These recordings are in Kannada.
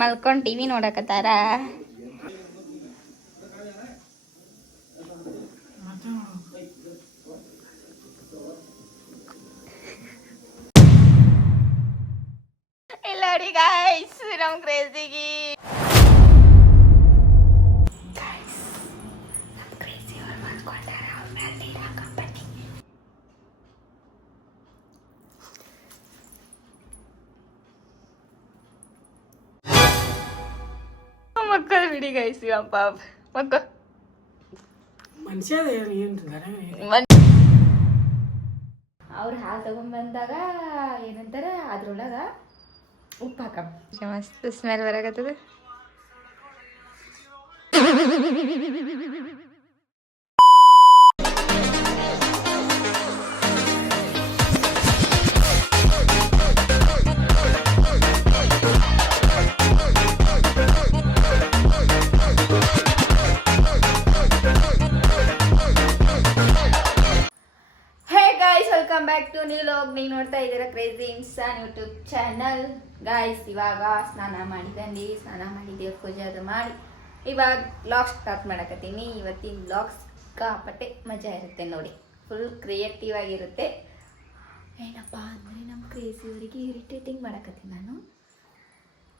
ಮಲ್ಕೊಂಡು ಟಿವಿ ನೋಡಕತ್ತಾರ. ಇಲ್ಲ ನೋಡಿ ಗೈಸ್, ನಮ್ ಕ್ರೇಜಿಗೆ ಮಕ್ಕಳು ಬಿಡಿ ಗೈಸ್. ಅಪ್ಪ ಮಕ್ಕ ಮನುಷ್ಯ ಅವ್ರು ಹಾಲು ತಗೊಂಡ್ಬಂದಾಗ ಏನಂತಾರ ಅದ್ರೊಳಗ ಉಪ್ಪು ಹಾಕ ಮಸ್ತ್ ಸ್ಮೆಲ್ ಬರಾಕತ್ತದ. Welcome back to new log. ನೀವು ನೋಡ್ತಾ ಇದ್ದೀರಾ ಕ್ರೇಜಿ ಇನ್ಸ್ಟಾನ್ ಯೂಟ್ಯೂಬ್ ಚಾನಲ್. ಗಾಯ್ಸ್, ಇವಾಗ ಸ್ನಾನ ಮಾಡಿ ದೇವ್ರ ಪೂಜೆ ಅದು ಮಾಡಿ ಇವಾಗ ವ್ಲಾಗ್ ಸ್ಟಾರ್ಟ್ ಮಾಡಕತ್ತೀನಿ. ಇವತ್ತಿನ ವ್ಲಾಗ್ ಸಿಕ್ಕಾಪಟ್ಟೆ ಮಜಾ ಇರುತ್ತೆ ನೋಡಿ, ಫುಲ್ ಕ್ರಿಯೇಟಿವ್ ಆಗಿರುತ್ತೆ. ಏನಪ್ಪ ಅಂದರೆ ನಮ್ಮ ಕ್ರೇಜಿ ಅವರಿಗೆ ಇರಿಟೇಟಿಂಗ್ ಮಾಡಕತ್ತೀನಿ ನಾನು.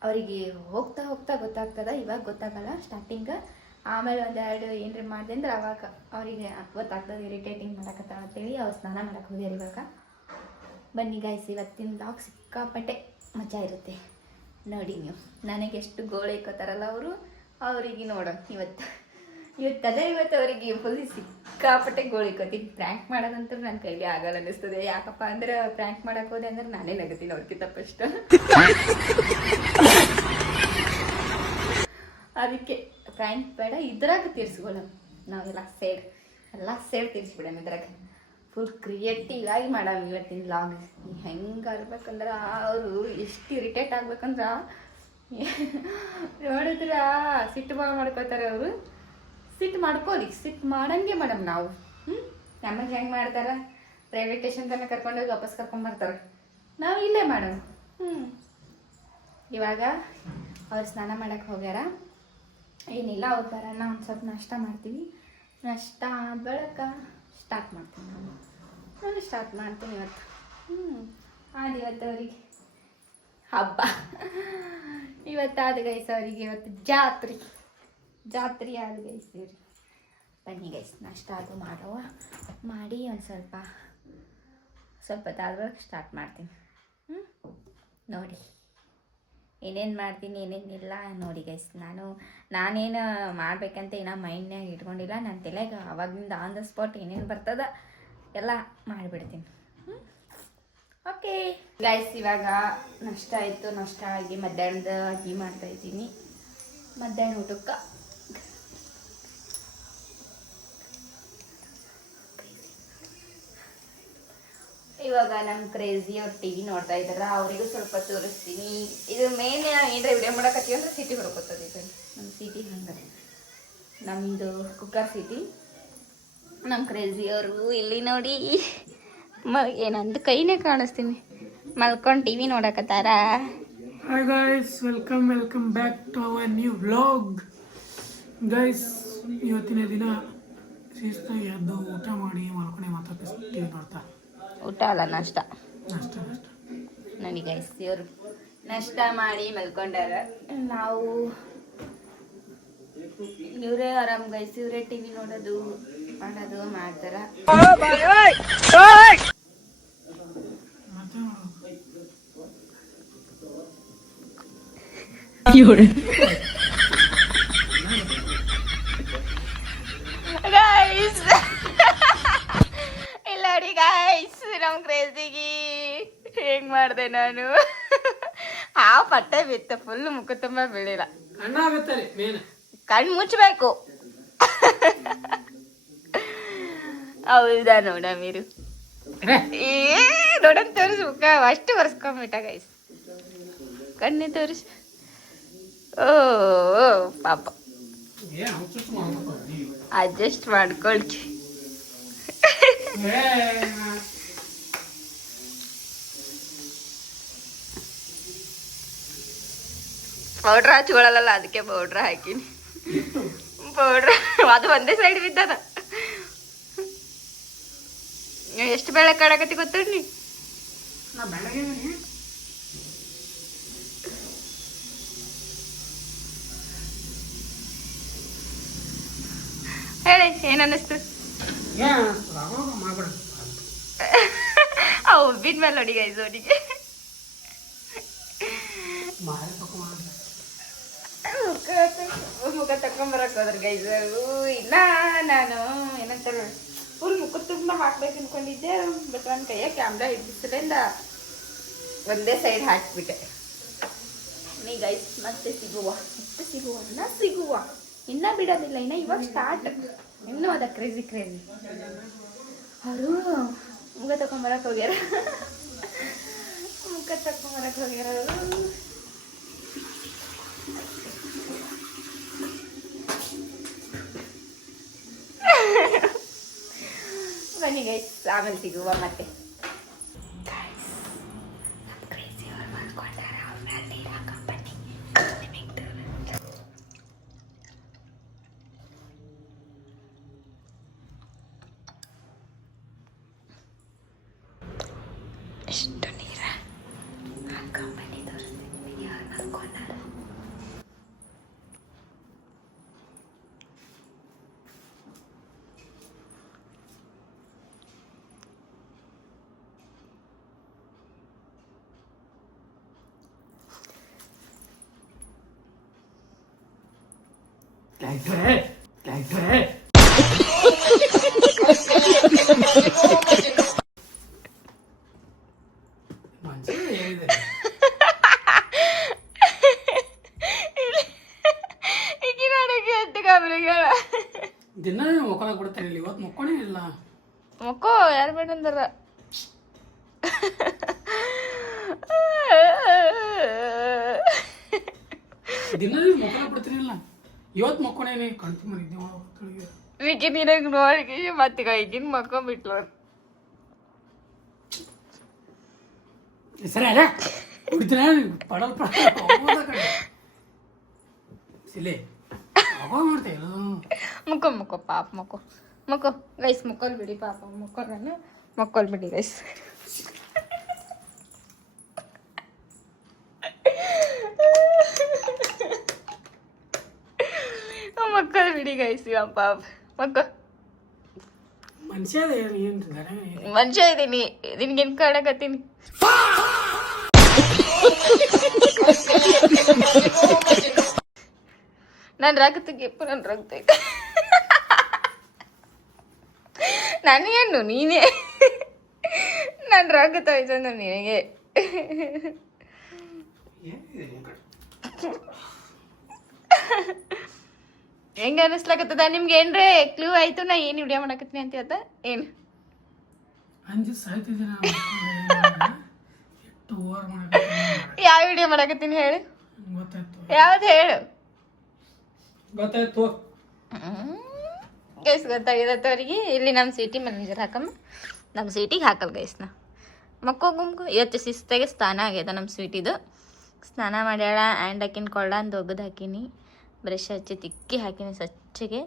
ಅವರಿಗೆ ಹೋಗ್ತಾ ಹೋಗ್ತಾ ಗೊತ್ತಾಗ್ತದ, ಇವಾಗ ಗೊತ್ತಾಗಲ್ಲ ಸ್ಟಾರ್ಟಿಂಗ್. ಆಮೇಲೆ ಒಂದೆರಡು ಏನ್ರಿ ಮಾಡಿದೆ ಅಂದ್ರೆ ಅವಾಗ ಅವರಿಗೆ ಗೊತ್ತಾಗ್ತದೆ ಇರಿಟೇಟಿಂಗ್ ಮಾಡಕತ್ತ ಅಂತೇಳಿ ಅವ್ರು ಸ್ನಾನ ಮಾಡಕ್ಕೆ ಹೋಗ್ಯಾರ. ಇವಾಗ ಬನ್ನಿ ಗೈಸ್, ಇವತ್ತಿನ ವ್ಲಾಗ್ ಸಿಕ್ಕಾಪಟ್ಟೆ ಮಜಾ ಇರುತ್ತೆ ನೋಡಿ. ನೀವು ನನಗೆ ಎಷ್ಟು ಗೋಳು ಇಕ್ಕೋತಾರಲ್ಲ ಅವರು, ಅವರಿಗೆ ನೋಡೋ ಇವತ್ತು ಅವರಿಗೆ ಫುಲ್ ಸಿಕ್ಕಾಪಟ್ಟೆ ಗೋಳು ಇಕ್ಕೋತೀನಿ. ಪ್ರ್ಯಾಂಕ್ ಮಾಡೋದಂತೂ ನನ್ನ ಕೈಲಿ ಆಗಲ್ಲ ಅನ್ನಿಸ್ತದೆ. ಯಾಕಪ್ಪ ಅಂದ್ರೆ ಪ್ರ್ಯಾಂಕ್ ಮಾಡಕ್ಕೆ ಹೋದೆ ಅಂದ್ರೆ ನಾನೇ ನಗತೀನಿ ಅವ್ರಿಗೆ ತಪ್ಪಷ್ಟು. ಅದಕ್ಕೆ ಫ್ರ್ಯಾಂಕ್ ಬೇಡ, ಇದ್ರಾಗ ತೀರ್ಸ್ಕೊಳ್ಳೋಣ ನಾವೆಲ್ಲ ಸೇಡ್ ತೀರ್ಸ್ಬಿಡೋಣ. ಇದ್ರಾಗ ಫುಲ್ ಕ್ರಿಯೇಟಿವ್ ಆಗಿ ಮಾಡಾವ ಇವತ್ತಿನ ವ್ಲಾಗ್. ಹೆಂಗೆ ಆಗ್ಬೇಕಂದ್ರೆ ಅವರು ಎಷ್ಟು ಇರಿಟೇಟ್ ಆಗ್ಬೇಕಂದ್ರೆ ನೋಡಿದ್ರ ಸಿಟ್ಟು ಮಾಡ್ಕೋತಾರೆ ಅವರು. ಸಿಟ್ಟು ಮಾಡ್ಕೋಲಿ, ಸಿಟ್ಟು ಮಾಡಂಗೆ ಮೇಡಮ್ ನಾವು. ನಮಗೆ ಹೆಂಗೆ ಮಾಡ್ತಾರೆ, ರೈಲ್ವೆ ಸ್ಟೇಷನ್ ತನಕ ಕರ್ಕೊಂಡೋಗಿ ವಾಪಸ್ ಕರ್ಕೊಂಬರ್ತಾರೆ. ನಾವು ಇಲ್ಲೇ ಮಾಡೋಣ. ಇವಾಗ ಅವ್ರು ಸ್ನಾನ ಮಾಡಕ್ಕೆ ಹೋಗ್ಯಾರ. ಏನಿಲ್ಲ, ಅವ್ರು ಬರೋಣ ಒಂದು ಸ್ವಲ್ಪ ನಾಷ್ಟ ಮಾಡ್ತೀವಿ. ನಾಷ್ಟ ಬೆಳಕ ಸ್ಟಾರ್ಟ್ ಮಾಡ್ತೀನಿ ನಾನು ಸ್ಟಾರ್ಟ್ ಮಾಡ್ತೀನಿ ಇವತ್ತು. ಆದ ಇವತ್ತು ಅವ್ರಿಗೆ ಹಬ್ಬ, ಇವತ್ತಾದ ಗೈಸ್ ಅವರಿಗೆ ಇವತ್ತು ಜಾತ್ರೆ ಆದ ಗೈಸ್ ಇವ್ರಿಗೆ. ಬನ್ನಿ ಗೈಸ್, ನಾಷ್ಟ ಅದು ಮಾಡಿ ಒಂದು ಸ್ವಲ್ಪ ತಾಳ್ಬೇಕು ಸ್ಟಾರ್ಟ್ ಮಾಡ್ತೀನಿ. ನೋಡಿ ಏನೇನು ಮಾಡ್ತೀನಿ ಏನೇನಿಲ್ಲ ನೋಡಿ ಗೈಸ್. ನಾನೇನು ಮಾಡ್ಬೇಕಂತ ಏನೋ ಮೈಂಡ್ನಾಗ ಇಟ್ಕೊಂಡಿಲ್ಲ. ನನ್ನ ತಲೆಗೆ ಅವಾಗಿಂದ ಆನ್ ದ ಸ್ಪಾಟ್ ಏನೇನು ಬರ್ತದ ಎಲ್ಲ ಮಾಡಿಬಿಡ್ತೀನಿ. ಓಕೆ ಗೈಸ್, ಇವಾಗ ನಾಷ್ಟ ಆಯಿತು. ನಾಷ್ಟ ಆಗಿ ಮಧ್ಯಾಹ್ನದ ಅಡುಗೆ ಮಾಡ್ತಾಯಿದ್ದೀನಿ. ಮಧ್ಯಾಹ್ನ ಊಟಕ್ಕೆ ಇವಾಗ ನಮ್ಮ ಕ್ರೇಜಿ ಅವ್ರು ಟಿವಿ ನೋಡ್ತಾ ಇದ್ದಾರ, ಅವರಿಗೂ ಸ್ವಲ್ಪ ತೋರಿಸ್ತೀನಿ. ಇದು ಮೇನ್ ಏನ್ರ ವಿಡಿಯೋ ಮಾಡಕತ್ತೀವಿ ಅಂದ್ರೆ ಸಿಟಿ ಹೊಡ್ಕೊತದೆ. ಇದು ನಮ್ಮ ಸಿಟಿ ಹಂಗೆ, ನಮ್ಮದು ಕುಕ್ಕರ್ ಸಿಟಿ. ನಮ್ಮ ಕ್ರೇಜಿ ಅವರು ಇಲ್ಲಿ ನೋಡಿ ಏನಂದು ಕೈನೇ ಕಾಣಿಸ್ತೀನಿ, ಮಲ್ಕೊಂಡು ಟಿವಿ ನೋಡಕತ್ತಾರ. Hi guys, welcome back to our new vlog. Guys, ಇವತ್ತಿನ ದಿನ ಶಿಸ್ತಾಗಿ ಎದ್ದು ಊಟ ಮಾಡಿ ಮಲ್ಕೊಂಡೆ ಮಾತಾಡ್ತೀವಿ ನೋಡ್ತಾ. ಊಟ ಅಲ್ಲ, ನಾಷ್ಟ ನೋಡಿ ಗೈಸ್. ಇವರು ನಾಷ್ಟ ಮಾಡಿ ಮಲ್ಕೊಂಡಾರ. ನಾವು ಇವರೇ ಆರಾಮ್ ಗೈಸ್. ಇವರೇ ಟಿವಿ ನೋಡೋದು ಮಾಡೋದು ಮಾಡ್ತಾರ. ಇಲ್ಲಾಡಿ ಗೈಸ್, ನಮ್ ಕ್ರೇಜಿಗೆ ಹೆಂಗ್ ಮಾಡಿದೆ ನಾನು. ಪಟ್ಟೆ ಬಿತ್ತ ಫುಲ್ ಮುಖ ತುಂಬ ಬೀಳಿಲ್ಲ. ಕಣ್ಣು ಮುಚ್ಚಬೇಕು. ಹೌದಾ ನೋಡ ಮೀರು ನೋಡನ್ ತೋರಿಸ್ ಮುಖ ಅಷ್ಟು ಒರೆಸ್ಕೊಂಬಿಟ್ಟ ಗೈಸ್. ಕಣ್ಣೆ ತೋರಿಸ್. ಓ ಪಾಪ ಅಡ್ಜಸ್ಟ್ ಮಾಡ್ಕೊಳ್ತಿ. ಪೌಡ್ರ್ ಹಚ್ಕೊಳ್ಳಲ್ಲ, ಅದಕ್ಕೆ ಪೌಡ್ರ್ ಹಾಕಿನಿ. ಪೌಡ್ರ್ ಅದು ಒಂದೇ ಸೈಡ್ ಬಿದ್ದದ. ಎಷ್ಟು ಬೇಳೆ ಕಾಡಕತ್ತಿ ಗೊತ್ತೇಳಿ? ಹೇಳಿ, ಏನ್ ಅನ್ನಿಸ್ತು? ಉಬ್ಬಿದ ಮೇಲೆ ನೋಡಿ ಗೈಸ್ ಅವನಿಗೆ ಮುಖ ತಕೊಂಬರಕ್ ಹೋದ್ರ ಗೈಸ್. ಇಲ್ಲ ನಾನು ಏನಂತಾರ ಫುಲ್ ಮುಖ ತುಂಬ ಹಾಕ್ಬೇಕು ಅನ್ಕೊಂಡಿದ್ದೆ, ಬಟ್ ನನ್ನ ಕೈಯ ಕ್ಯಾಮ್ರಾ ಹಿಡಿಸಿದ್ರಿಂದ ಒಂದೇ ಸೈಡ್ ಹಾಕ್ಬಿಟ್ಟೆ. ನೀ ಗೈಸ್ ಮತ್ತೆ ಸಿಗುವ ಇನ್ನ ಬಿಡೋದಿಲ್ಲ, ಇನ್ನ ಇವಾಗ ಸ್ಟಾರ್ಟ್, ಇನ್ನೂ ಅದ ಕ್ರೇಜಿ ಅವರು ಮುಖ ತಕೊಂಬರಕ್ ಹೋಗ್ಯಾರ ಅವರು. ಬನ್ನಿ ಗೈಸ್, ಆಮೇಲೆ ಸಿಗುವ ಮತ್ತೆ. ಎಷ್ಟು ನೀರ ಹಾಕೊಂಬನ್ನಿ ತೋರಿಸ್ತೀನಿ ಯಾರು ಮಲ್ಕೊಂಡಾರ. ದಿನ ಮೊಕ್ಕಳ ಕೊಡ್ತೇನೆ, ಇವತ್ತು ಮೊಕ್ಕೋನೇ ಇಲ್ಲ. ಮೊಕ್ಕೋ ಯಾರು ಬೇಡಂದಾರ? ದಿನ ಮೊಕ್ಕಳ ಕೊಡ್ತೀನಿಲ್ಲ, ಇವತ್ತು ಮೊಕ್ಕೋನೇನೆ ಕಣ್ತಿ ಮರಿದ್ದೆ. ವಿಕಿ ನೀರಾಗ ನೋಡಿ ಮತ್ತೆ ಈಗಿನ ಮಕ್ಕೊಂಬಿಟ್ಲು. ಸರಿ ಅಲ್ಲ ಕುಡಿತೀನ ಪಡಲ್ ಸಿಲೆ ಮಾಡ್ತೇವೆ. ಮುಕ್ಕೋ ಪಾಪ ಮುಕ್ಕೋ ಗೈಸ್, ಮುಕ್ಕೋಲ್ ಬಿಡಿ ಪಾಪ, ಮುಕ್ಕೋಲ್ ಬಿಡಿ ಗೈಸ್. ಮಕ್ಕಳು ಬಿಡಿ ಗೈಸ್, ಪಾಪ ಮಕ್ಕೋ. ಮನುಷ್ಯ ಇದೀನಿ, ನಿನ್ಗೇನ್ ಕಾಡಕತ್ತೀನಿ. ನಾನು ರಾಗತ್ತಿಗೆಪ್ಪ, ನಾನು ರಾಗ್ತೈತೆ ನನಗೇನು ನೀನೇ, ನಾನು ರಾಗುತ್ತಾಯ್ತು ನಿನಗೆ. ಹೆಂಗ ಅನಿಸ್ಲಾಕತ್ತದ ನಿಮ್ಗೆ? ಏನ್ರೇ ಕ್ಲೂ ಆಯ್ತು ನಾ ಏನು ವಿಡಿಯೋ ಮಾಡಕತ್ತೀನಿ ಅಂತ ಹೇಳ್ತಾ? ಏನು ಯಾವ ವಿಡಿಯೋ ಮಾಡಕತ್ತೀನಿ ಹೇಳು, ಯಾವ್ದು ಹೇಳು? ಗೊತ್ತಾಯ್ತು ಗೈಸ್, ಗೊತ್ತಾಗಿರತ್ತೆ ಅವ್ರಿಗೆ. ಇಲ್ಲಿ ನಮ್ಮ ಸಿಟಿ ಮ್ಯಾನೇಜರ್ ಹಾಕಮ್ಮ, ನಮ್ಮ ಸಿಟಿಗೆ ಹಾಕಲ್ಲ ಗೈಸ್ನ. ಗುಮ್ಕು ಇವತ್ತು ಶಿಸ್ತಾಗೆ ಸ್ನಾನ ಆಗ್ಯದ ನಮ್ಮ ಸ್ವೀಟಿದು. ಸ್ನಾನ ಮಾಡ್ಯಾಳ, ಆ್ಯಂಡ್ ಹಾಕಿನ ಕೊಳ್ಳಂದು ಒಗದು ಹಾಕಿನಿ, ಬ್ರಷ್ ಹಚ್ಚಿ ತಿಕ್ಕಿ ಹಾಕಿನಿ ಸ್ವಚ್ಛಗೆ.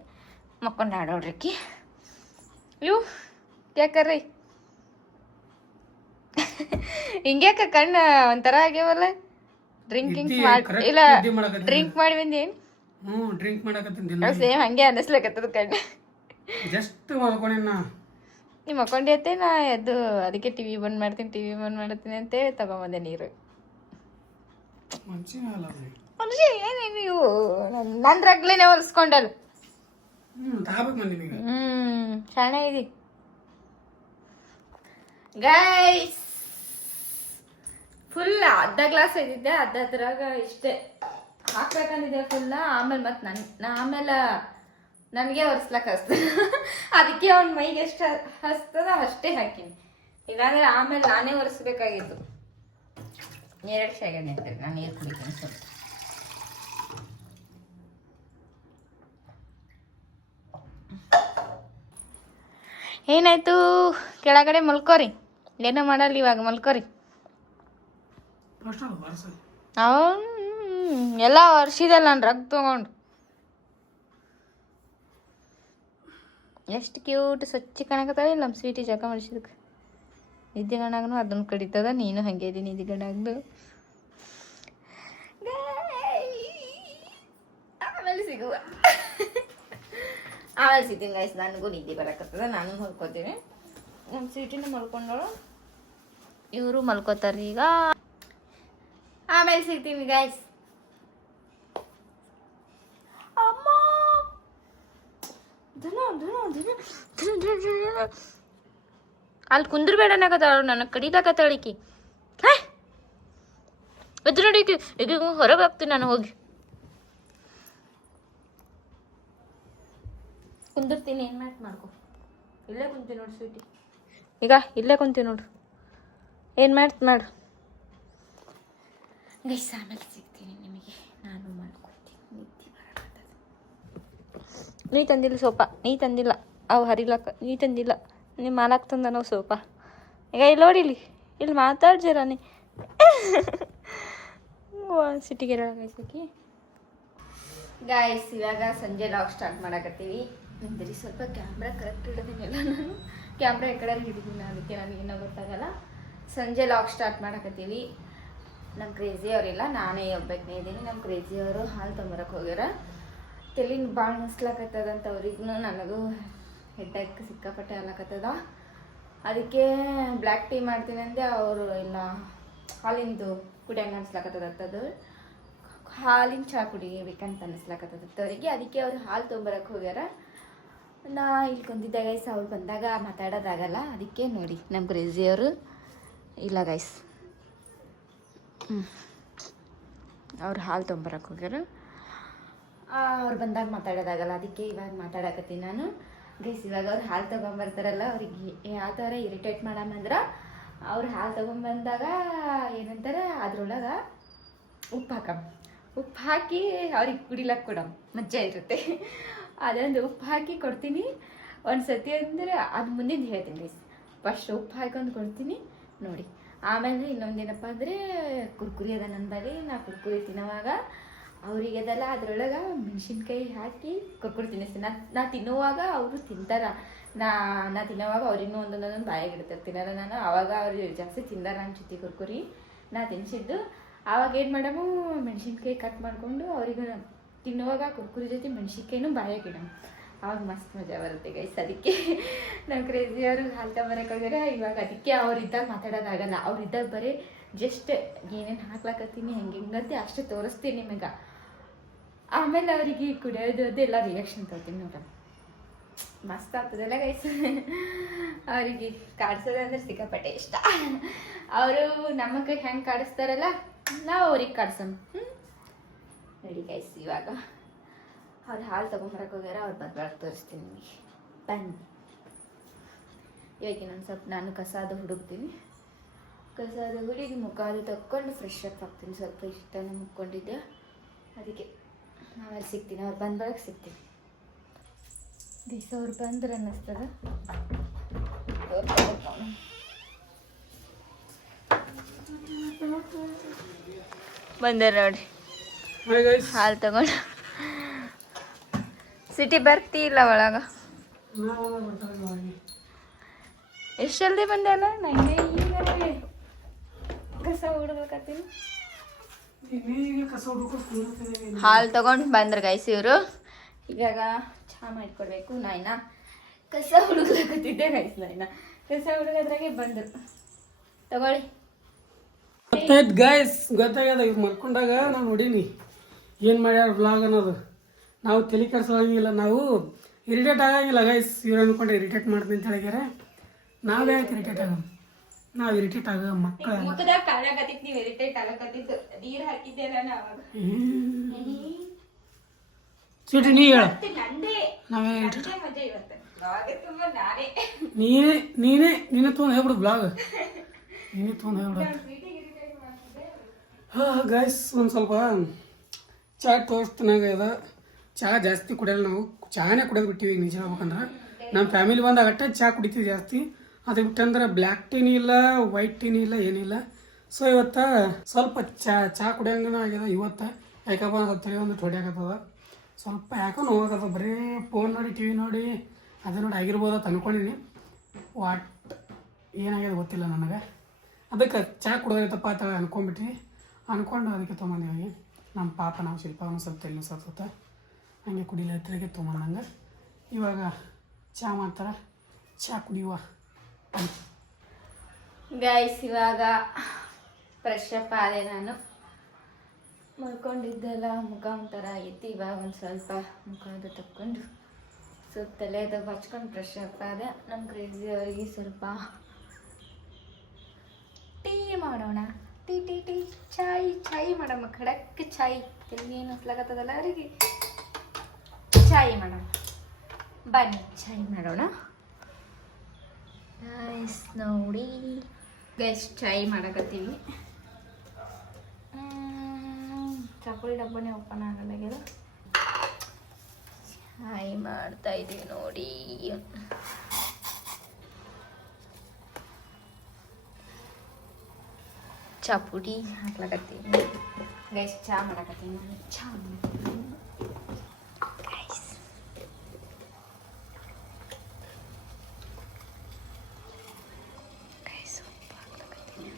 ಮಕ್ಕೊಂಡು ಆಡೋಡ್ರಿಕ್ಕಿ ಇವು ಯಾಕರ್ರಿ ಹಿಂಗ್ಯಾಕ ಕಣ್ಣು ಒಂಥರ ಆಗ್ಯಾವಲ್ಲ? ಡ್ರಿಂಕಿಂಗ್ ಮಾಡಿ ಇಲ್ಲ, ಡ್ರಿಂಕ್ ಮಾಡಿ ಬಂದೇನು? ಡ್ರಿಂಕ್ ಮಾಡಕತ್ತೀನಿ. ಸೇಮ್ ಹಂಗೆ ಅನ್ನಿಸ್ಲಕತ್ತದ ಕಣ್ಣು. ಜಸ್ಟ್ ಮಲ್ಕೊಂಡೇನ. ನೀವು ಮಕ್ಕೊಂಡಿ ನಾ ಎದ್ದು ಅದಕ್ಕೆ ಟಿವಿ ಬಂದ್ ಮಾಡ್ತೀನಿ ಅಂತೇಳಿ ತಗೊಂಬಂದೆ ನೀರು. ಮನುಷ್ಯ ಏನೇನು ಇವು ನನ್ನ ರಗ್ಲೇನೆ ಹೊಲಿಸ್ಕೊಂಡಲ್ಲ. ಶಾಣೆ ಇದೆ ಗೈಸ್. ಫುಲ್ ಅರ್ಧ ಗ್ಲಾಸ್ ಇದ್ದಿದ್ದೆ, ಅರ್ಧದ್ರಾಗ ಇಷ್ಟೇ ಹಾಕ್ಬೇಕಂದಿದ್ದೆ ಫುಲ್ಲ. ಆಮೇಲೆ ಮತ್ತೆ ಆಮೇಲೆ ನನಗೆ ಹೊರಿಸ್ಲಕ್ಕ ಹಸ್ತದ, ಅದಕ್ಕೆ ಅವ್ನ ಮೈಗೆ ಎಷ್ಟು ಹಸ್ತದ ಅಷ್ಟೇ ಹಾಕಿನಿ. ಇಲ್ಲಾಂದ್ರೆ ಆಮೇಲೆ ನಾನೇ ಒರೆಸ್ಬೇಕಾಗಿತ್ತು. 2 ಶಾಗ ನಿಂತೇನೆ, ನಾನು ನೀರು ಕುಡಿತೀನಿ ಸ್ವಲ್ಪ. ಏನಾಯ್ತು? ಕೆಳಗಡೆ ಮಲ್ಕೋರಿ, ಏನೋ ಮಾಡಲ್ಲ ಇವಾಗ, ಮಲ್ಕೋರಿ. ಎಲ್ಲ ವರ್ಷಿದಲ್ಲ ನಾನು ರಗ್ ತಗೊಂಡು ಎಷ್ಟು ಕ್ಯೂಟ್ ಸ್ವಚ್ಛ ಕಾಣಕತ್ತಾಳೆ ನಮ್ಮ ಸ್ವೀಟಿ ಜಕ ಮಾಡಿಸಿದಕ್ಕೆ ನಿದ್ದೆ ಗಣಾಗನು ಅದನ್ನು ಕಡಿತದ ನೀನು ಹಂಗೆ ಇದೀನಿ ನಿದ್ದೆ ಗಣಾಗ್ದು ಆಮೇಲೆ ಸಿಗುವ ಆಮೇಲೆ ಸಿಗ್ತೀನಿ ಗೈಸ್. ನನಗೂ ನಿದ್ದೆ ಬರಕತ್ತದ, ನಾನು ಮಲ್ಕೋತೀನಿ. ನಮ್ಮ ಸ್ವೀಟಿನ ಮಲ್ಕೊಂಡಳು, ಇವರು ಮಲ್ಕೋತಾರೆ ಈಗ. ಆಮೇಲೆ ಸಿಗ್ತೀನಿ ಗೈಸ್. ಅಮ್ಮ ಅಲ್ಲಿ ಕುಂದ್ರಬೇಡ ಅನ್ನಕತ್ತಾಳು, ನನಗೆ ಕಡಿಲಾಕತ್ತಾಳಿಕಿ. ಎದ್ದು ನೋಡಿಕಿ ಈಗ ಹೊರಗೆ ಹಾಕ್ತೀನಿ ನಾನು ಹೋಗಿ ಕುಂದಿರ್ತೀನಿ. ಏನು ಮಾಡ್ಕೊ, ಇಲ್ಲೇ ಕುಂತೀನಿ ನೋಡು ಸ್ವೀಟಿ, ಈಗ ಇಲ್ಲೇ ಕುಂತೀನಿ ನೋಡು, ಏನು ಮಾಡು ಗೈಸ್. ಆಮೇಲೆ ಸಿಗ್ತೀನಿ ನಿಮಗೆ, ನಾನು ಮಾಡ್ಕೊತೀನಿ. ನಿದ್ದೆ ಬರಕತ್ತದ. ನೀ ತಂದಿಲ್ಲ ಸೋಪ, ನೀ ತಂದಿಲ್ಲ ಅವು ಹರಿಲಕ್ಕ, ನೀ ತಂದಿಲ್ಲ ನಿಮ್ಮ ಮಾಲಾಕ್ ತಂದ ನಾವು ಸೋಪ. ಈಗ ಇಲ್ಲಿ ನೋಡಿಲಿ, ಇಲ್ಲಿ ಮಾತಾಡ್ಜರ ನೀ ಸಿಟಿಗೆ ಗೈಸಕಿ. ಗಾಯ್ಸ್ ಇವಾಗ ಸಂಜೆ ಲಾಗ್ ಸ್ಟಾರ್ಟ್ ಮಾಡಕತ್ತೀವಿ. ಅಂದರೆ ಸ್ವಲ್ಪ ಕ್ಯಾಮ್ರಾ ಕರೆಕ್ಟ್ ಹಿಡಿದಿನಿಲ್ಲ ನಾನು, ಕ್ಯಾಮ್ರಾ ಈ ಕಡೆ ಹಿಡಿದಿಲ್ಲ, ಅದಕ್ಕೆ ನನಗೆ ಏನೋ ಗೊತ್ತಾಗಲ್ಲ. ಸಂಜೆ ಲಾಗ್ ಸ್ಟಾರ್ಟ್ ಮಾಡಕತ್ತೀವಿ. ನಮ್ಮ ಕ್ರೇಜಿ ಅವರಿಲ್ಲ, ನಾನೇ ಒಬ್ಬಕ್ಕೇ ಇದ್ದೀನಿ. ನಮ್ಮ ಕ್ರೇಜಿ ಅವರು ಹಾಲು ತೊಂಬರಕ್ಕೆ ಹೋಗ್ಯಾರ. ತೆಲಿನ ಭಾಳ ಮುಸ್ಲಾಕತ್ತದಂತ ಅವ್ರಿಗೂ ನನಗೂ ಹೆಡ್ಡಾಕ್ ಸಿಕ್ಕಾಪಟ್ಟೆ ಅಲ್ಲಕತ್ತದ. ಅದಕ್ಕೆ ಬ್ಲ್ಯಾಕ್ ಟೀ ಮಾಡ್ತೀನಿ ಅಂದೆ, ಅವರು ಇಲ್ಲ ಹಾಲಿಂದು ಕುಡಿಯಂಗೆ ಅನ್ಸ್ಲಾಕತ್ತದತ್ತದು, ಹಾಲಿನ ಚಹಾ ಕುಡಿಬೇಕಂತ ಅನಿಸ್ಲಾಕತ್ತದತ್ತ ಅವರಿಗೆ. ಅದಕ್ಕೆ ಅವ್ರು ಹಾಲು ತೊಂಬರಕ್ಕೆ ಹೋಗ್ಯಾರ. ನಾ ಇಲ್ಲಿ ಕುಂದಿದ್ದ ಗೈಸ್, ಅವ್ರು ಬಂದಾಗ ಮಾತಾಡೋದಾಗಲ್ಲ, ಅದಕ್ಕೆ ನೋಡಿ ನಮ್ಮ ಕ್ರೇಜಿಯವರು ಇಲ್ಲ ಗೈಸ್. ಅವ್ರು ಹಾಲು ತೊಂಬರಕ್ಕೆ ಹೋಗ್ಯಾರ, ಅವ್ರು ಬಂದಾಗ ಮಾತಾಡೋದಾಗಲ್ಲ, ಅದಕ್ಕೆ ಇವಾಗ ಮಾತಾಡಕತ್ತೀನಿ ನಾನು ಗೈಸ್. ಇವಾಗ ಅವ್ರು ಹಾಲು ತೊಗೊಂಬರ್ತಾರಲ್ಲ, ಅವ್ರಿಗೆ ಯಾವ ಥರ ಇರಿಟೇಟ್ ಮಾಡಮ್ಮಂದ್ರೆ, ಅವ್ರು ಹಾಲು ತೊಗೊಂಬಂದಾಗ ಏನಂತಾರೆ ಅದ್ರೊಳಗೆ ಉಪ್ಪು ಹಾಕಿ ಅವ್ರಿಗೆ ಕುಡಿಲಕ್ಕೆ ಕೊಡಮ್ ಮಜ್ಜಾ ಇರುತ್ತೆ. ಅದೊಂದು ಉಪ್ಪು ಹಾಕಿ ಕೊಡ್ತೀನಿ ಒಂದು ಸತಿ ಅಂದರೆ, ಅದು ಮುಂದಿನ ಹೇಳ್ತೀನಿ ಗೈಸ್. ಫಸ್ಟ್ ಉಪ್ಪು ಹಾಕೊಂಡು ಕೊಡ್ತೀನಿ ನೋಡಿ. ಆಮೇಲೆ ಇನ್ನೊಂದೇನಪ್ಪ ಅಂದರೆ ಕುರ್ಕುರಿ ಅದ ನನ್ನ ಬಳಿ. ನಾ ಕುರ್ಕುರಿ ತಿನ್ನೋವಾಗ ಅವ್ರಿಗೆ ಅದೆಲ್ಲ ಅದ್ರೊಳಗೆ ಮೆಣಸಿನ್ಕಾಯಿ ಹಾಕಿ ಕುರ್ಕುರಿ ತಿನ್ನಿಸ್ತೀನಿ. ನಾ ತಿನ್ನುವಾಗ ಅವರು ತಿಂತಾರ, ನಾ ತಿನ್ನೋವಾಗ ಅವ್ರಿನ್ನೂ ಒಂದೊಂದೊಂದು ಬಾಯಾಗಿ ಇಡ್ತಾರೆ, ತಿನ್ನಲ್ಲ ನಾನು. ಆವಾಗ ಅವ್ರು ಜಾಸ್ತಿ ತಿಂದಾರ ಅನ್ಸುತ್ತೆ ಕುರ್ಕುರಿ ನಾ ತಿನ್ನಿಸಿದ್ದು. ಆವಾಗ ಏನು ಮಾಡಮು, ಮೆಣಸಿನ್ಕಾಯಿ ಕಟ್ ಮಾಡಿಕೊಂಡು ಅವ್ರಿಗೆ ತಿನ್ನುವಾಗ ಕುರ್ಕುರಿ ಜೊತೆ ಮೆಣಸಿನ್ಕಾಯಿನೂ ಬಾಯಾಗಿ ಇಡಮ್, ಆವಾಗ ಮಸ್ತ್ ಮಜಾ ಬರುತ್ತೆ ಗೈಸ್. ಅದಕ್ಕೆ ನಮ್ಮ ಕ್ರೇಜಿಯವರು ಹಾಲು ತೊಂಬರಕ್ಕೆ ಹೋಗ್ಯಾರ. ಇವಾಗ ಅದಕ್ಕೆ ಅವ್ರಿದ್ದಾಗ ಮಾತಾಡೋದಾಗಲ್ಲ, ಅವ್ರಿದ್ದಾಗ ಬರೀ ಜಸ್ಟ್ ಏನೇನು ಹಾಕ್ಲಾಕತ್ತೀನಿ ಹೆಂಗಂತೆ ಅಷ್ಟೇ ತೋರಿಸ್ತೀನಿ ನಿಮಗೆ. ಆಮೇಲೆ ಅವರಿಗೆ ಕುಡಿಯೋದು ಅದೆಲ್ಲ ರಿಯಾಕ್ಷನ್ ತಗೋತೀನಿ ನೋಡ, ಮಸ್ತ್ ಆಗ್ತದಲ್ಲ ಗೈಸ್. ಅವರಿಗೆ ಕಾಡ್ಸೋದಂದ್ರೆ ಸಿಕ್ಕಾಪಟ್ಟೆ ಇಷ್ಟ. ಅವರು ನಮಗೆ ಹೆಂಗೆ ಕಾಡಿಸ್ತಾರಲ್ಲ, ನಾವು ಅವ್ರಿಗೆ ಕಾಡ್ಸಮ್. Ready guys. ಇವಾಗ ಅವ್ರು ಹಾಲು ತೊಗೊಂಬರಕ್ಕೆ ಹೋಗ್ಯಾರ, ಅವ್ರು ಬಂದ್ಬಾರ್ದು ತೋರಿಸ್ತೀನಿ ನಿಮಗೆ, ಬನ್ನಿ. ಇವಾಗ ಇನ್ನೊಂದು ಸ್ವಲ್ಪ ನಾನು ಕಸ ಅದು ಹುಡುಕ್ತೀನಿ. ಕಸ ಅದು ಹುಡುಗಿ ಮುಖ ಅದು ತಕ್ಕೊಂಡು ಫ್ರೆಶ್ ಅಪ್ ಆಗ್ತೀನಿ. ಸ್ವಲ್ಪ ಇಷ್ಟನೇ ಮುಕ್ಕೊಂಡಿದ್ದೆ, ಅದಕ್ಕೆ ಆಮೇಲೆ ಸಿಗ್ತೀನಿ. ಅವ್ರು ಬಂದ್ಬಳಕ್ಕೆ ಸಿಗ್ತೀನಿ ದಿವಸ. ಅವ್ರು ಬಂದ್ರೆ ಅನ್ನಿಸ್ತದ. ಬಂದೆ ನೋಡಿ ಹಾಲು ತಗೊಂಡು. ಸಿಟಿ ಬರ್ತಿಲ್ಲ ಒಳಗ, ಎಷ್ಟು ಜಲ್ದಿ ಬಂದೆ ಅಲ್ಲ. ನಂಗೆ ಈಗ ಕಸ ಹುಡುಗತ್ತೀನಿ. ಹಾಲು ತಗೊಂಡು ಬಂದ್ರೆ ಗೈಸ್ ಇವರು. ಇವಾಗ ಚಹಾ ಮಾಡಿಕೊಡ್ಬೇಕು. ನಾ ಇನ್ನ ಕಸ ಹುಡುಗತ್ತಿದ್ದೆ ಗೈಸ್. ನಾ ಇನ್ನ ಕಸ ಹುಡುಗದ್ರಾಗೆ ಬಂದರು. ತಗೊಳ್ಳಿ. ಗೊತ್ತಾಯ್ತು ಗೈಸ್, ಗೊತ್ತಾಗ್ಯದ. ಇವ್ರು ಮಲ್ಕೊಂಡಾಗ ನಾನು ನೋಡೀನಿ ಏನು ಮಾಡ್ಯಾರ ವ್ಲಾಗ್ ಅನ್ನೋದು. ನಾವು ತಲೆ ಕೆಡ್ಸೋಂಗಿಲ್ಲ, ನಾವು ಇರಿಟೇಟ್ ಆಗಂಗಿಲ್ಲ ಗೈಸ್. ಇವ್ರು ಅನ್ಕೊಂಡು ಇರಿಟೇಟ್ ಮಾಡ್ತೀನಿ ಅಂತ ಹೇಳಿದಾರ. ನಾವು ಯಾಕೆ ಇರಿಟೇಟ್ ಆಗ, ನಾವು ಇರಿಟೇಟ್ ಆಗ ಮಕ್ಕಳ ಚೀಟಿ ನೀ ಹೇಳ. ನಾವೇ ನೀನೇ ತೊಗೊಂಡು ಹೇಳ್ಬಿಡು ಬ್ಲಾಗ್, ನೀನೇ ತೊಗೊಂಡು ಹೇಳ್ಬಿಡು. ಹಾಂ ಗೈಸ್, ಒಂದು ಸ್ವಲ್ಪ ಚಹಾ ತೋರಿಸ್ತೀನಾಗದ. ಚಹಾ ಜಾಸ್ತಿ ಕುಡಿಯಲ್ಲ ನಾವು, ಚಹಾನೇ ಕುಡಿಯೋದು ಬಿಟ್ಟಿವಿ. ನಿಜ ಹೇಳ್ಬೇಕಂದ್ರೆ ನಮ್ಮ ಫ್ಯಾಮಿಲಿ ಬಂದಾಗಟ್ಟೆ ಚಹಾ ಕುಡಿತೀವಿ ಜಾಸ್ತಿ. ಅದು ಬಿಟ್ಟಂದ್ರೆ ಬ್ಲ್ಯಾಕ್ ಟೀನೂ ಇಲ್ಲ, ವೈಟ್ ಟೀನೂ ಇಲ್ಲ, ಏನಿಲ್ಲ. ಸೊ ಇವತ್ತು ಸ್ವಲ್ಪ ಚಹಾ ಕುಡಿಯೋಂಗನ ಆಗ್ಯದ ಇವತ್ತು. ಯಾಕಪ್ಪ ಸ್ವಲ್ಪ ತಲೆ ಒಂದು ಹೊಡ್ಯಾಕತ್ತದ ಸ್ವಲ್ಪ ಯಾಕೋ ನೋವಾಗತ್ತದ ಬರೀ ಫೋನ್ ನೋಡಿ ಟಿ ವಿ ನೋಡಿ ಅದೇ ನೋಡಿ ಆಗಿರ್ಬೋದು ಅಂತ ಅನ್ಕೊಂಡಿನಿ ವಾಟ್ ಏನಾಗ್ಯದ ಗೊತ್ತಿಲ್ಲ ನನಗೆ ಅದಕ್ಕೆ ಚಹಾ ಕುಡ್ದೈತಪ್ಪ ಅಂತ ಅನ್ಕೊಂಡ್ಬಿಟ್ರಿ ಅನ್ಕೊಂಡು ಅದಕ್ಕೆ ತೊಗೊಂಬಂದಿವಿ ನಮ್ಮ ಪಾಪ ನಾವು ಶಿಲ್ಪವನ್ನು ಸ್ವಲ್ಪ ತಲೆ ಸತ್ತ ಹಂಗೆ ಕುಡಿಲ ಹತ್ತಿರಗೆ ತೊಗೊಂಬಂದಂಗೆ ಇವಾಗ ಚಹಾ ಮಾಡ್ತಾರೆ ಚಹಾ ಕುಡಿಯುವ ಗೈಸ್ ಇವಾಗ ಫ್ರೆಶ್ ಅಪ್ ಆದೆ ನಾನು ಮಲ್ಕೊಂಡಿದ್ದೆಲ್ಲ ಮುಖ ಒಂಥರ ಆಗಿತ್ತು ಇವಾಗ ಒಂದು ಸ್ವಲ್ಪ ಮುಖ ಅದು ತಕ್ಕೊಂಡು ಸ್ವಲ್ಪ ತಲೆದು ಹಚ್ಕೊಂಡು ಫ್ರೆಶ್ ಅಪ್ ಆದೆ ನಮ್ಮ ಕ್ರೇಜಿ ಅವರಿಗೆ ಸ್ವಲ್ಪ ಟೀ ಮಾಡೋಣ ಟೀ ಟೀ ಟೀ ಚಾಯ್ ಮಾಡಮ್ಮ ಖಡಕ್ ಚಾಯ್ ಏನು ಹಸ್ಲಾಗತ್ತದಲ್ಲ ಅವರಿಗೆ ಚಾಯ್ ಮಾಡೋಣ ಬನ್ನಿ ಚಾಯ್ ಮಾಡೋಣ ಗೈಸ್ ನೋಡಿ ಗೈಸ್ ಚಾಯ್ ಮಾಡಕತ್ತೀವಿ ಚಪ್ಪಲಿ ಡಬ್ಬನೇ ಓಪನ್ ಆಗಲಾಗ್ಯದ ಚಾಯ್ ಮಾಡ್ತಾ ಇದೀವಿ ನೋಡಿ ಚಾ ಪುಡಿ ಹಾಕ್ಲಕತ್ತೀನಿ ಗೈಸ್ ಚಾ ಮಾಡಕತ್ತೀನಿ ನಾನು ಚಾ ಗೈಸ್ ಗೈಸ್ ಉಪ್ಪು ಹಾಕ್ಲಕತ್ತೀನಿ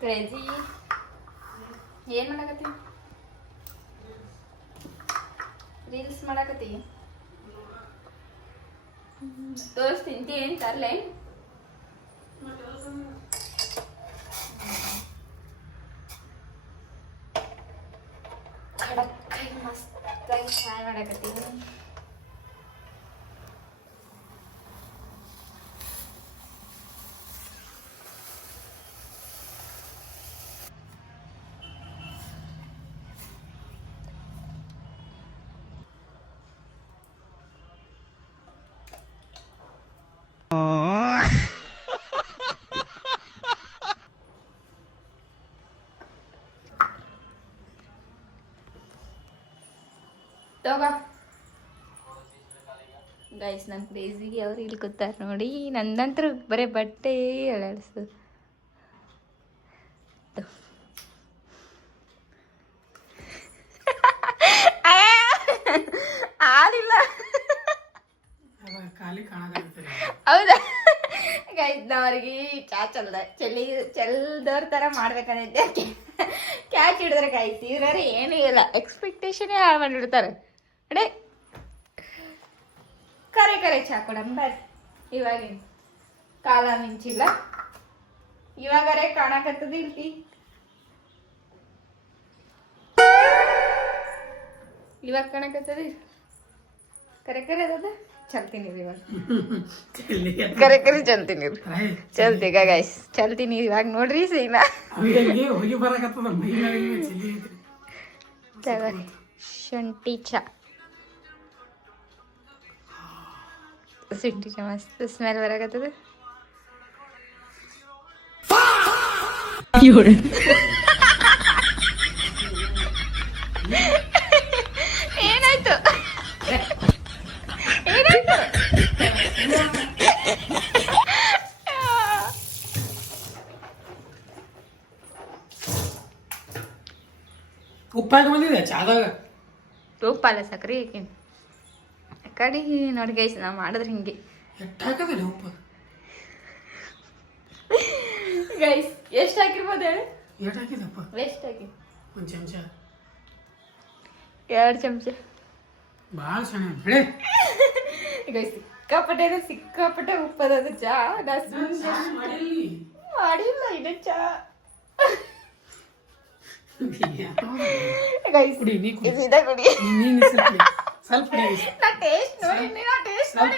ಕ್ರೇಜಿ ಏನು ಮಾಡಕತ್ತಿ ರೀಲ್ಸ್ ಮಾಡಕತ್ತಿ ತೋರಿಸ್ತೀನಿ ಏನು ತರಲೆ ಖಡಕ್ಕಾಗಿ ಮಸ್ತಾಗಿ ಚಾಯ್ ಮಾಡಕತ್ತೀನಿ ಗೈಸ್ ನಮ್ಮ ಕ್ರೇಜಿಗೆ ಅವ್ರು ಇಲ್ಲಿ ಕೂತಾರೆ ನೋಡಿ ನಂದಂತ್ರ ಬರೀ ಬಟ್ಟೆ ಅಳಾಡಿಸ್ತದೆ ಆಡಿಲ್ಲ ಹೌದಾ ಗೈಸ್ ಅವ್ರಿಗೆ ಚಾ ಚೆಲ್ದವ್ರ ಥರ ಮಾಡ್ಬೇಕಂದಿದ್ದೆ ಕ್ಯಾಚ್ ಹಿಡಿದ್ರೆ ಗೈಸ್ ಇವ್ರಾರು ಏನೂ ಇಲ್ಲ ಎಕ್ಸ್ಪೆಕ್ಟೇಷನೇ ಹಾಳು ಮಾಡಿಬಿಡ್ತಾರೆ ಅಡೇ ಕರೆ ಚಾ ಕೊಡಮ್ ಬರ್ರಿ ಇವಾಗಿನ ಕಾಲ ಮಿಂಚಿಲ್ಲ ಇವಾಗರೆ ಕಾಣಕತ್ತದ ಇಲ್ತಿ ಇವಾಗ ಕಾಣಕತ್ತದ ಕರೆ ಅದ ಚಲ್ತೀನಿ ಇವಾಗ ಕರೆ ಚಲ್ತೀನಿ ಚಲ್ತೀಗ ಗೈಸ್ ಚಲ್ತೀನಿ ಇವಾಗ ನೋಡ್ರಿ ಸೀನಾ ಶುಂಠಿ ಚಾ ಶುಂಠಿ ಚಾ ಮಸ್ತ್ ಸ್ಮೆಲ್ ಬರಾಕತ್ತದ ಏನಾಯ್ತು ಉಪ್ಪಾಗ ಬಂದಿದೆ ಚಾದಾಗ ಉಪ್ಪಲ್ಲ ಸಕ್ರಿ ಕಡೆ ನೋಡಿ ಗೈಸ್ ನಾ ಮಾಡಿದ್ರೆ ಹಿಂಗೆ ಹಾಕದಿಲ್ಲ ಉಪ್ಪು ಗೈಸ್ ಎಷ್ಟು ಹಾಕಿರ್ಬೋದು ಹೇಳಿ ಎಷ್ಟು ಹಾಕಿದಪ್ಪ ಎಷ್ಟು ಹಾಕಿ ಒಂದು ಚಮಚ 2 ಚಮಚ ಭಾಳ ಚೆನ್ನಾಗಿ ಗೈಸ್ ಸಿಕ್ಕಾಪಟ್ಟೆ ಉಪ್ಪದ ಚಾ ಮಾಡಿಲ್ಲ ಇದು ಚಾ ಗೈಸ್ ಕುಡಿ ಸ್ವಲ್ಪ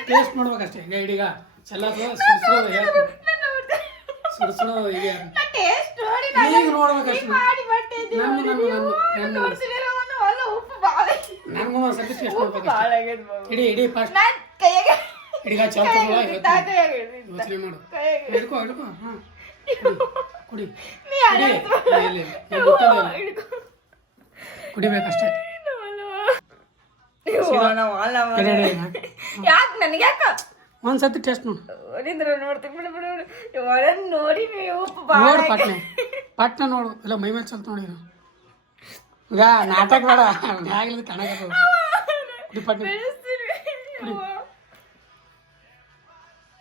ಟೇಸ್ಟ್ ಮಾಡ್ಬೇಕಷ್ಟೇ ಈಗ ಹಿಡಿಗ ಚೆಲ್ಲದು ಸುಡ್ಸೋದು ಈಗ ನೋಡ್ಬೇಕಷ್ಟೇ ನನಗೂ ಒಂದು ಸತಿ ಟೇಸ್ಟ್ ಮಾಡ್ಬೇಕು ಭಾಳ ಆಗೈತೆ ಬಾಬು. ಇಡಿ ಫಸ್ಟ್ ನಾನ್ ಕೈಯಾಗ ಹಿಡಿಗ ಚಲ್ ಕೈಯಾಗ ಯೋಚನೆ ಮಾಡು ಕೈಯಾಗ ಹಿಡ್ಕೊ ಹಾಂ ಕುಡಿ ನೀ ಕುಡಿಬೇಕಷ್ಟೇ ಯಾಕೆ ನನಗೆ ಯಾಕ ಒಂದು ಸತಿ ಟೇಸ್ಟ್ ನೋಡು ನೋಡ್ತೀನಿ ಬಿಡು ಬಿಡು ಬಿಡು ನೋಡಿ ನೀವು ನೋಡು ಪಟ್ನ ನೋಡು ಇಲ್ಲ ಮೈ ಮೇಲೆ ಚಲ್ತ ನೋಡಿ ಈಗ ನಾಟಕ ಬೇಡ ಆಗ್ಲಿದ್ದು ಕಾಣಕತ್ತದ ಕುಡಿ ಪಟ್ನ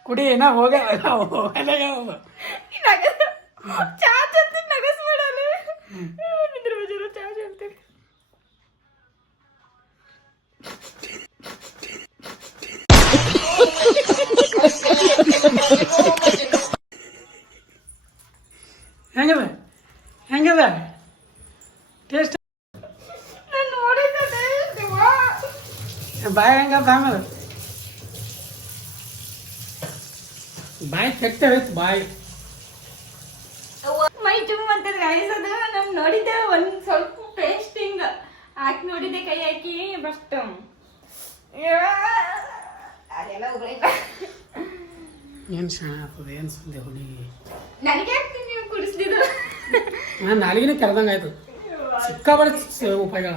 ಕುಡಿ ನಾ ಹೋಗ ಚಾ ಚಲ್ತೀನಿ ನಗಸ್ಬೇಡಲ್ಲ ನಿಂದ್ರ ಬಜಾರ ಚಾ ಚಲ್ತೀನಿ ಹೆಂಗದ ಹೆಂಗದ ಟೇಸ್ಟ್ ನಾನು ನೋಡಿದ್ದೆ ಬಾಯಿ ಹೆಂಗದ ಆಮೇಲೆ ಬಾಯಿ ಕೆಟ್ಟ ಹೋಯ್ತು ಬಾಯಿ ಮೈ ಜುಮ್ ಅಂತದ ಗಾಯ್ಸ್ ಅದು ನಮ್ ನೋಡಿದ್ದೆ ಒಂದ್ ಸ್ವಲ್ಪ ಪೇಸ್ಟಿಂಗ್ ಹಾಕಿ ನೋಡಿದ್ದೆ ಕೈ ಹಾಕಿ ಬಸ್ಟ್ ಅದೆಲ್ಲ ಉಗುಳೈತ ಏನು ಶಾಣ ಆಗ್ತದೆ ಏನು ಸಂದೆ ಹುಡುಗಿ ನನಗೆ ಹಾಕ್ತೀನಿ ನೀವು ಕುಡಿಸ್ಲಿದ್ರು ನಾನು ನಾಲಿಗೆನೇ ಕೆರೆದಂಗೆ ಆಯ್ತು ಸಿಕ್ಕಾಬಾರ್ದು ಉಪಾಯಗಳ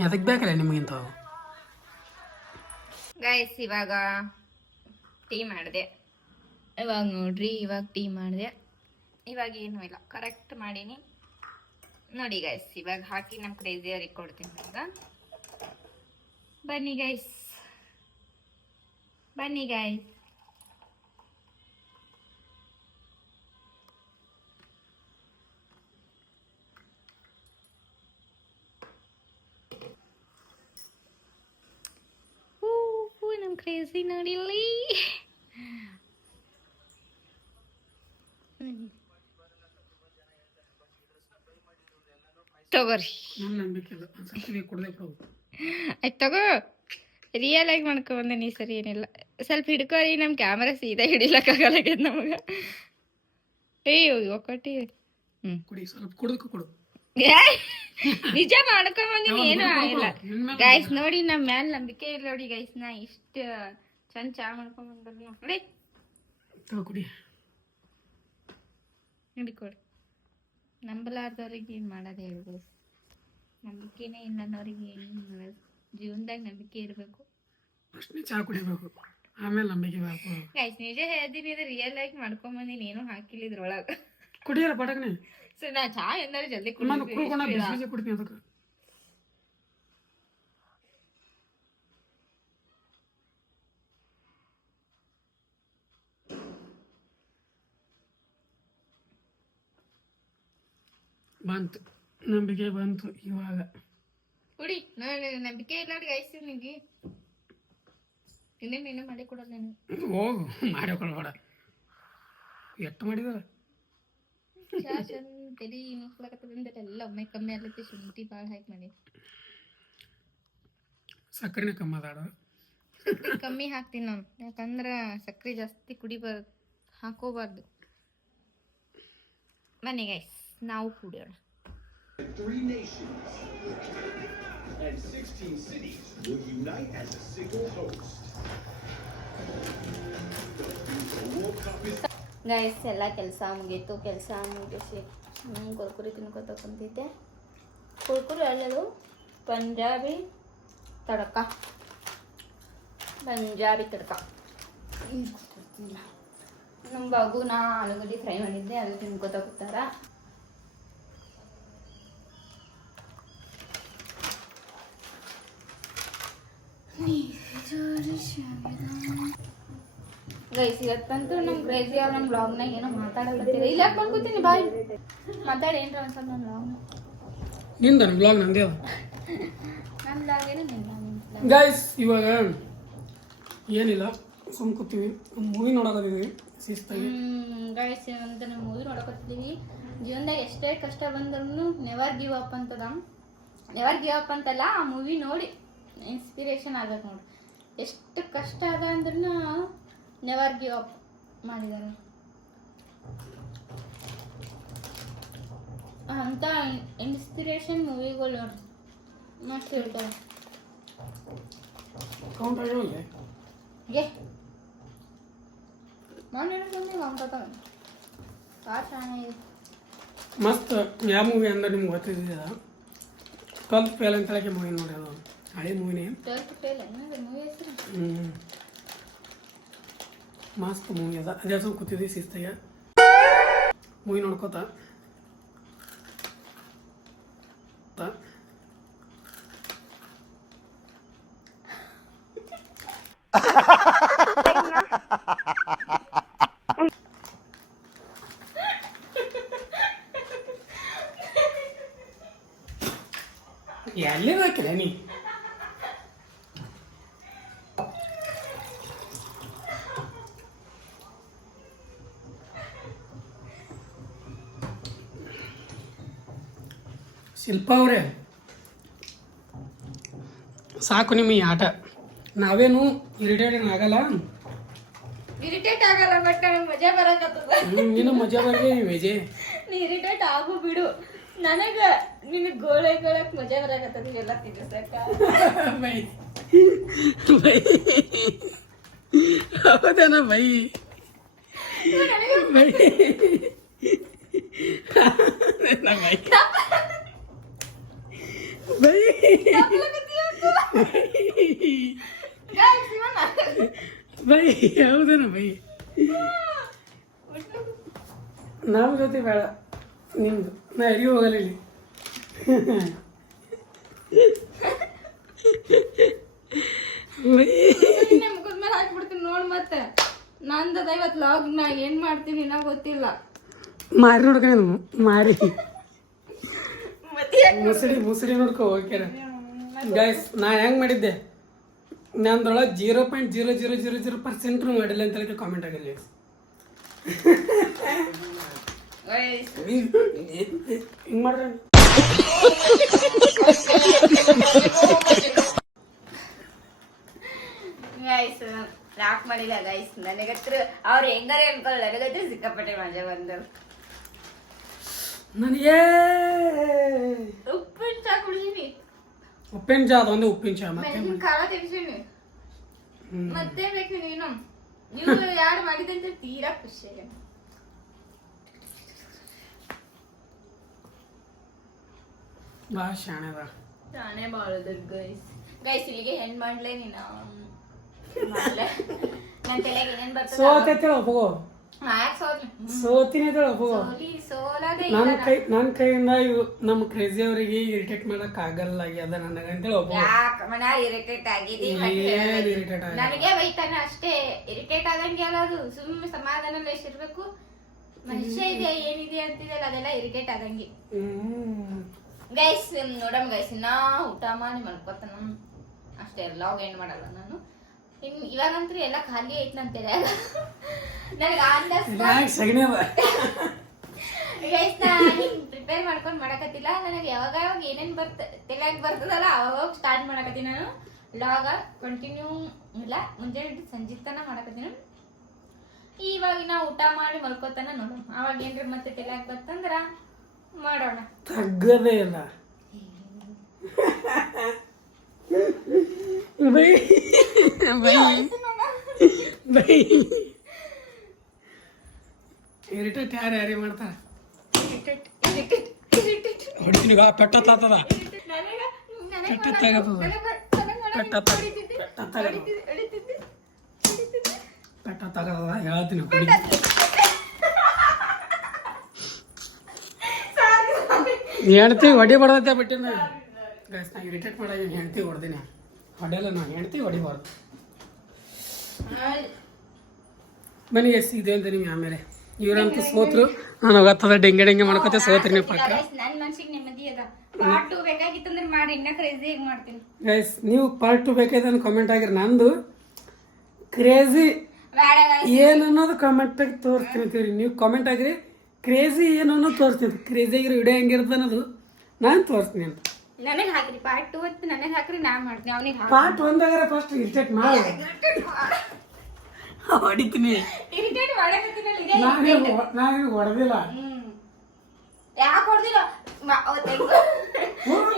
ಅದಕ್ಕೆ ಬೇಕಲ್ಲ ನಿಮಗಿಂತವು ಗೈಸ್ ಇವಾಗ ಟೀ ಮಾಡಿದೆ ಇವಾಗ ನೋಡ್ರಿ ಇವಾಗ ಟೀ ಮಾಡಿದೆ ಇವಾಗ ಏನೂ ಇಲ್ಲ ಕರೆಕ್ಟ್ ಮಾಡೀನಿ ನೋಡಿ ಗೈಸ್ ಇವಾಗ ಹಾಕಿ ನಮ್ಮ ಕ್ರೇಜಿಯರಿಗೆ ಕೊಡ್ತೀನಿ ಇವಾಗ ಬನ್ನಿ ಗೈಸ್ ಬನ್ನಿ ಗೈಸ್ ನಮ್ಮ ಕ್ರೇಜಿ ನೋಡಿಲ್ಲಿ ತಗೋರಿ ನನ್ನ ನಂಬಿಕೆ ಇಲ್ಲ ಒಂದ್ಸತಿ ಕುಡ್ದೆ ಬಿಡು ಆಯ್ತು ತಗೋ ರಿಯಲ್ ಆಗಿ ಮಾಡ್ಕೊಂಬಂದೆ ಈ ಸರಿ ಏನಿಲ್ಲ ಸ್ವಲ್ಪ ಹಿಡ್ಕೋರಿ ನಮ್ಮ ಕ್ಯಾಮ್ರಾ ಸೀದಾ ಹಿಡಿಲಕ್ಕಾಗಲ್ಲಾಗ್ಯದ ನಮಗೆ ಒಕ್ಕಟಿ ಕುಡಿ ಸ್ವಲ್ಪ ಕುಡ್ದಕ್ಕೆ ಕೊಡು ನಿಜ ಮಾಡ್ಕೊಂಬಂದಿನಿ ಏನೂ ಆಗಿಲ್ಲ ಗೈಸ್ ನೋಡಿ ನಮ್ಮ ಮ್ಯಾಲ ನಂಬಿಕೆ ಇಲ್ಲ ನೋಡಿ ಗೈಸ್ ನಾ ಇಷ್ಟು ಚಂದ ಚಾ ಮಾಡ್ಕೊಂಬಂದ್ರಿ ನೋಡಿ ಕುಡಿ ಹಿಡ್ಕೊಡಿ ನಂಬಲಾರ್ದವ್ರಿಗೆ ಏನು ಮಾಡೋದು ಹೇಳ್ಬೋದು ನಂಬಿಕೆನೇ ಇಲ್ಲ ಅನ್ನೋರಿಗೆ ಏನು ಮಾಡೋದು ಜೀವನದಾಗ ನಂಬಿಕೆ ಇರಬೇಕು ಅಷ್ಟೇ ಚಾ ಕುಡಿಬೇಕು ಆಮೇಲೆ ನಂಬಿಕೆ ಬೇಕು ಗೈಸ್ ನಿಜ ಹೇಳ್ತೀನಿ ಇದು ರಿಯಲ್ ಆಗಿ ಮಾಡ್ಕೊಂಬಂದಿನಿ ಏನೂ ಹಾಕಿಲ್ಲ ಇದ್ರೊಳಗೆ ಕುಡಿಯಲ್ಲ ಪಟಕನೆ ಸೊ ನಾ ಚಾ ಎಂದರೆ ಜಲ್ದಿ ನಾನು ಕುಡ್ಕೊಂಡು ಬಿಸಿ ಕುಡ್ತೀನಿ ಅದಕ್ಕೆ ಬಂತು ನಂಬಿಕೆ ಬಂತು ಇವಾಗ ಕುಡಿ ನೋಡಿ ನಂಬಿಕೆ ಇಲ್ಲ ಗೈಸ್ ನಿಮಗೆ ಇನ್ನೇನು ಮಾಡಿ ಕೊಡೋಲ್ಲ ನನಗೆ ಹೋಗು ಮಾಡಿಕೊಳ್ಬೇಡ ಎಷ್ಟು ಮಾಡಿದಾರ ಚಾ ಚಂದ ತಲೆ ಮುಸ್ಲಾಕತ್ತದಂದ್ರೆ ಎಲ್ಲ ಒಮ್ಮೆ ಕಮ್ಮಿ ಆಗ್ಲತ್ತಿ ಶುಂಠಿ ಭಾಳ ಹಾಕಿ ಮಾಡಿ ಸಕ್ಕರೆನೇ ಕಮ್ಮಿ ಅದಾಡ ಕಮ್ಮಿ ಹಾಕ್ತೀನಿ ನಾನು ಯಾಕಂದ್ರೆ ಸಕ್ಕರೆ ಜಾಸ್ತಿ ಕುಡಿಬಾರ್ದು ಹಾಕೋಬಾರ್ದು ಬನ್ನಿ ಗೈಸ್ ನಾವು ಕುಡಿಯೋಣ 3 nations and 16 cities will unite as a single host. The FIFA World Cup is guys ಎಲ್ಲ ಕೆಲಸ ಮುಗೀತು ಕೆಲಸ ಮುಗಿಸಿ ಕುರ್ಕುರಿ ತಿನ್ಕೋತ ಕುಂತಿದ್ದೆ ಕುರ್ಕುರಿ ಅಲ್ಲದು ಪಂಜಾಬಿ ತಡಕ ನಮ್ಮ ಬಾಗುನ ಆಲೂಗಡ್ಡೆ ಫ್ರೈ ಮಾಡಿದ್ದೆ ಅದು ತಿನ್ಕೋತ ಕೂತಾರ ಗೈಸ್ ಇವತ್ತಂತೂ ನಮ್ಮ ಕ್ರೇಜಿ ಅವ್ರು ನಮ್ಮ ಬ್ಲಾಗ್ನಾಗ ಏನೋ ಮಾತಾಡಕತ್ತೀರ ಇಲ್ಲ ಬಂದ್ಕೊತೀನಿ ಬಾಯ್ ಮಾತಾಡಿ ಏನ್ರ ಒಂದ್ಸಲ ನನ್ನ ಬ್ಲಾಗ್ನ ನಿಂದ ಬ್ಲಾಗ್ ನಂದೇ ನನ್ನ ಬ್ಲಾಗ್ ಏನು ನಿನ್ನ ಗೈಸ್ ಇವಾಗ ಏನಿಲ್ಲ ಸುಮ್ ಕೂತೀವಿ ಒಂದು ಮೂವಿ ನೋಡೋದಿದ್ದೀವಿ ಶಿಸ್ತಾಗಿ ಗೈಸ್ ಅಂತ ನಾವು ಮೂವಿ ನೋಡಕತ್ತಿದ್ದೀವಿ ಜೀವನದಾಗ ಎಷ್ಟೇ ಕಷ್ಟ ಬಂದ್ರೂ ನೆವರ್ ಗಿವ್ ಅಪ್ ಅಂತದ ನೆವರ್ ಗಿವ್ ಅಪ್ ಅಂತಲ್ಲ ಆ ಮೂವಿ ನೋಡಿ ಇನ್ಸ್ಪಿರೇಷನ್ ಆಗ್ಬೇಕು ನೋಡಿ ಎಷ್ಟು ಕಷ್ಟ ಅದ ಅಂದ್ರೂ ನೆವರ್ ಗಿವ್ ಅಪ್ ಮಾಡಿದ್ದಾರೆ ಅಂತ ಇನ್ಸ್ಪಿರೇಷನ್ ಮೂವಿಗಳು ನೋಡಿ ಮಸ್ತ್ ಇರ್ತಾವೆ. ಕೌಂಟ್ ಆಗಿಲ್ಲ ಏ ನಾನು ಹೇಳ್ಕೊಂಡೆ ಮಾಡ್ಕೊತಾವೆ ಭಾಳ ಚೆನ್ನಾಗಿದೆ. ಮಸ್ತ್. ಯಾವ ಮೂವಿ ಅಂದ್ರೆ ನಿಮ್ಗೆ ಗೊತ್ತಿದ್ದ 12th ಫೇಲ್ ಅಂತ ಹೇಳಕ್ಕೆ ಮೂವಿ ನೋಡಿ, ಅದು ಹಳೆ ಮೂವಿನೇ. 12th ಫೇಲ್ ಅನ್ನೋದು ಮೂವಿ ಹೆಸರು. ಮಸ್ತ್ ಮೂವಿ ಅದ. ಅದೇ ಸ್ವಲ್ಪ ಕೂತಿದ್ವಿ ಶಿಸ್ತಾಗ ಮೂವಿ ನೋಡ್ಕೋತ. ಎಲ್ಲಿ ಬೇಕಿಲ್ಲ ನೀ ಶಿಲ್ಪ ಅವರೇ, ಸಾಕು ನಿಮ್ಮ ಈ ಆಟ. ನಾವೇನು ಇರಿಟೇಟ್ ಆಗಲ್ಲ, ಇರಿಟೇಟ್ ಆಗಲ್ಲ, ಬಟ್ ನನಗೆ ಮಜಾ ಬರಕತ್ತದ. ನೀನು ಮಜಾ ಬರ್ಲಿ ವೇಜೆ. ನೀ ಇರಿಟೇಟ್ ಆಗು ಬಿಡು, ನನಗೆ ನಿನಗೆ ಗೋಳೆಗಳಕ್ಕೆ ಮಜಾ ಬರಕತ್ತದ ಇವೆಲ್ಲ ತಿನ್ನಿಸಕ್ಕ. ಬೈ ಬೈ ಹೌದೇನ ಬೈ ಬೈ ಬೈ ಬೈ ಹೌದೇನ ಬೈ. ನಮ್ಮ ಜೊತೆ ಬೇಡ ನಿಮ್ದು, ನಾ ಎಲ್ಲಿಗೂ ಹೋಗಲ್ಲ ಇಲ್ಲಿ. ಮುಖದ ಮೇಲೆ ಹಾಕ್ಬಿಡ್ತೀನಿ ನೋಡ್. ಮತ್ತೆ ನಂದದ ಇವತ್ತು ಲಾಗ್ ನಾ ಏನ್ ಮಾಡ್ತೀನಿ ನಾ ಗೊತ್ತಿಲ್ಲ. ಮಾರಿ ನೋಡ್ಕೊಂಡು ಮಾರಿ ಮುಸುಡಿ ನೋಡ್ಕೊ. ಓಕೆ ಗೈಸ್, ನಾ ಹೆಂಗ್ ಮಾಡಿದ್ದೆ, ನಂದೊಳಗೆ 0.0000% ಮಾಡಿಲ್ಲ ಅಂತ ಹೇಳಿ ಕಾಮೆಂಟ್ ಆಗಿಲ್ಲ. ಹಿಂಗ್ ಮಾಡ್ರಿ ಗೈಸ್, ಲಾಕ್ ಮಾಡಿಲ್ಲ ಗೈಸ್. ನನಗತ್ರ ಅವ್ರು ಹೆಂಗಾರೆ ಅನ್ಕೊಳ್ಳ, ನನಗತ್ರ ಸಿಕ್ಕಾಪಟ್ಟೆ ಮಜಾ ಬಂದು. ನನಗೆ ಉಪ್ಪಿನ ಚಾ ಕುಡಿದೀನಿ, ಉಪ್ಪಿನ ಚಾ ಅದೊಂದು ಉಪ್ಪಿನ ಚಾ. ಮತ್ತೆ ಖಾರ ತಿನ್ಸೀನಿ, ಮತ್ತೆ ಬೇಕು ನೀನು. ನೀವು ಯಾರು ಮಾಡಿದಂತ ತೀರಾ ಖುಷಿ. ಭಾಳ ಶಾಣೆದ. ನಾನೇ ಮಾಡೋದು ಗೈಸ್. ಇಲ್ಲಿಗೆ ಹೆಣ್ ಮಾಡ್ಲೇ ನೀನು. ನನ್ನ ತಲೆಗೆ ಏನೇನ್ ಬರ್ತದೆ ಸೋತೈತೆ ಒಪ್ಪಗೋ. ಸೋತಿನಿ ಒಪ್ಪಗೋ. ನನ್ನ ಕೈಯಿಂದ ಇವು ನಮ್ಮ ಕ್ರೇಜಿ ಅವರಿಗೆ ಇರಿಟೇಟ್ ಮಾಡಕ್ ಆಗಲ್ಲ ಆಗ್ಯದ ನನಗಂತೇಳಿ ಒಪ್ಪಗೋ. ಇರಿಟೇಟ್ ಆಗಿದೆ, ನನಗೆ ಬೈತಾನ ಅಷ್ಟೇ. ಇರಿಟೇಟ್ ಆದಂಗೆ ಅಲ್ಲ ಅದು, ಸುಮ್ಮನೆ ಸಮಾಧಾನ ಇರ್ಬೇಕು. ಮನುಷ್ಯ ಇದೆ ಏನಿದೆ ಅಂತಿದೆಲ್ಲ ಅದೆಲ್ಲ ಇರಿಟೇಟ್ ಆದಂಗೆ. ಗೈಸ್ ನೋಡಮ್ ಗೈಸ್, ನಾ ಊಟ ಮಾಡಿ ಮಲ್ಕೋತಾನ ಅಷ್ಟೇ. ಲಾಗ್ ಏನ್ ಮಾಡಲ್ಲ ನಾನು. ಇವಾಗಂತೂ ಎಲ್ಲ ಖಾಲಿ ಐತ್ ನನ್ನ ತಲೆಯಾಗ. ನನಗೆ ಗೈಸ್ ನಾ ಪ್ರಿಪೇರ್ ಮಾಡ್ಕೊಂಡು ಮಾಡಕತ್ತಿಲ್ಲ. ನನಗೆ ಯಾವಾಗ ಏನೇನ್ ತಲೆಯಾಗ ಬರ್ತದಲ್ಲ ಅವಾಗ ಸ್ಟಾರ್ಟ್ ಮಾಡಕತ್ತೀನಿ ನಾನು. ಲಾಗ ಕಂಟಿನ್ಯೂ ಇಲ್ಲ, ಮುಂಜಾನೆ ಸಂಜೆ ತನ ಮಾಡಕತ್ತೀನಿ. ಇವಾಗಿನ ಊಟ ಮಾಡಿ ಮಲ್ಕೋತಾನ ನೋಡೋಣ. ಅವಾಗ ಏನ್ರಿ ಮತ್ತೆ ತಲೆಯಾಗ ಬರ್ತಂದ್ರ ಮಾಡೋಣ. ತಗ್ಗದೇ ಇಲ್ಲ ಬೈ ಬೈ ಬೈ. ಇರಿಟೇಟ್ ಯಾರೇ ಮಾಡ್ತಾರ. ಹೊಡಿತೀನಿ ಪೆಟ್ಟತ್ತದ, ಪೆಟ್ಟ ತಗದ ಹೇಳ್ತೀನಿ. ಹೆಣ್ತಿ ಹೊಡಿ ಬಡದತ್ತೆ ಬಿಟ್ಟಿನ ಗೈಸ್. ನಾ ಇರಿಟೇಟ್ ಮಾಡ ಹೆಣ್ತಿ ಹೊಡ್ದೀನಿ. ಹೊಡೆಯಲ್ಲ, ನಾನು ಹೆಣ್ತಿ ಹೊಡಿಬಾರ್ದು. ಬನ್ನಿ ಎಸ್ ಇದೆ ಅಂತ ನಿಮ್ಗೆ. ಆಮೇಲೆ ಇವ್ರಂತೂ ಸೋತ್ರು, ನಾನು ಹೋಗತ್ತದ ಡೆಂಗೆ ಮಾಡ್ಕೋತೆ. ಸೋತ್ರಿ ನೀವು ಪಕ್ಕ. ನನ್ನ ಮನ್ಸಿಗೆ ನೆಮ್ಮದಿ ಅದ. ಪಾರ್ಟ್ 2 ಬೇಕಾಗಿತ್ತಂದ್ರೆ ಮಾಡಿ, ಇನ್ನ ಕ್ರೇಜಿ ಮಾಡ್ತೀನಿ ಗೈಸ್. ನೀವು ಪಾರ್ಟ್ 2 ಬೇಕಾಯ್ತು ಕಾಮೆಂಟ್ ಆಗಿರಿ. ನಂದು ಕ್ರೇಜಿ ಏನು ಅನ್ನೋದು ಕಾಮೆಂಟ್ ಆಗಿ ತೋರಿಸ್ತೀನಿ ಅಂತೀವ್ರಿ. ನೀವು ಕಾಮೆಂಟ್ ಆಗಿರಿ ಕ್ರೇಜಿ ಏನು ಅನ್ನೋದು ತೋರಿಸ್ತೀನಿ. ಕ್ರೇಜಿ ಆಗಿರೋ ವಿಡಿಯೋ ಹೆಂಗಿರುತ್ತೆ ಅನ್ನೋದು ನಾನು ತೋರಿಸ್ತೀನಿ ಅಂತ. ನನಗೆ ಹಾಕ್ರಿ ಪಾರ್ಟ್ 2 ಅಂತ ನನಗೆ ಹಾಕ್ರಿ, ನಾ ಮಾಡ್ತೀನಿ. ಅವನಿಗೆ ಪಾರ್ಟ್ 1 ಫಸ್ಟ್ ಇರಿಟೇಟ್ ಮಾಡಿ ಹೊಡಿತೀನಿ. ಇರಿಟೇಟ್ ಮಾಡಕತ್ತೀನಿ. ನಾನು ಹೊಡೆದಿಲ್ಲ. ಯಾಕೆ ಹೊಡೆದಿಲ್ಲ?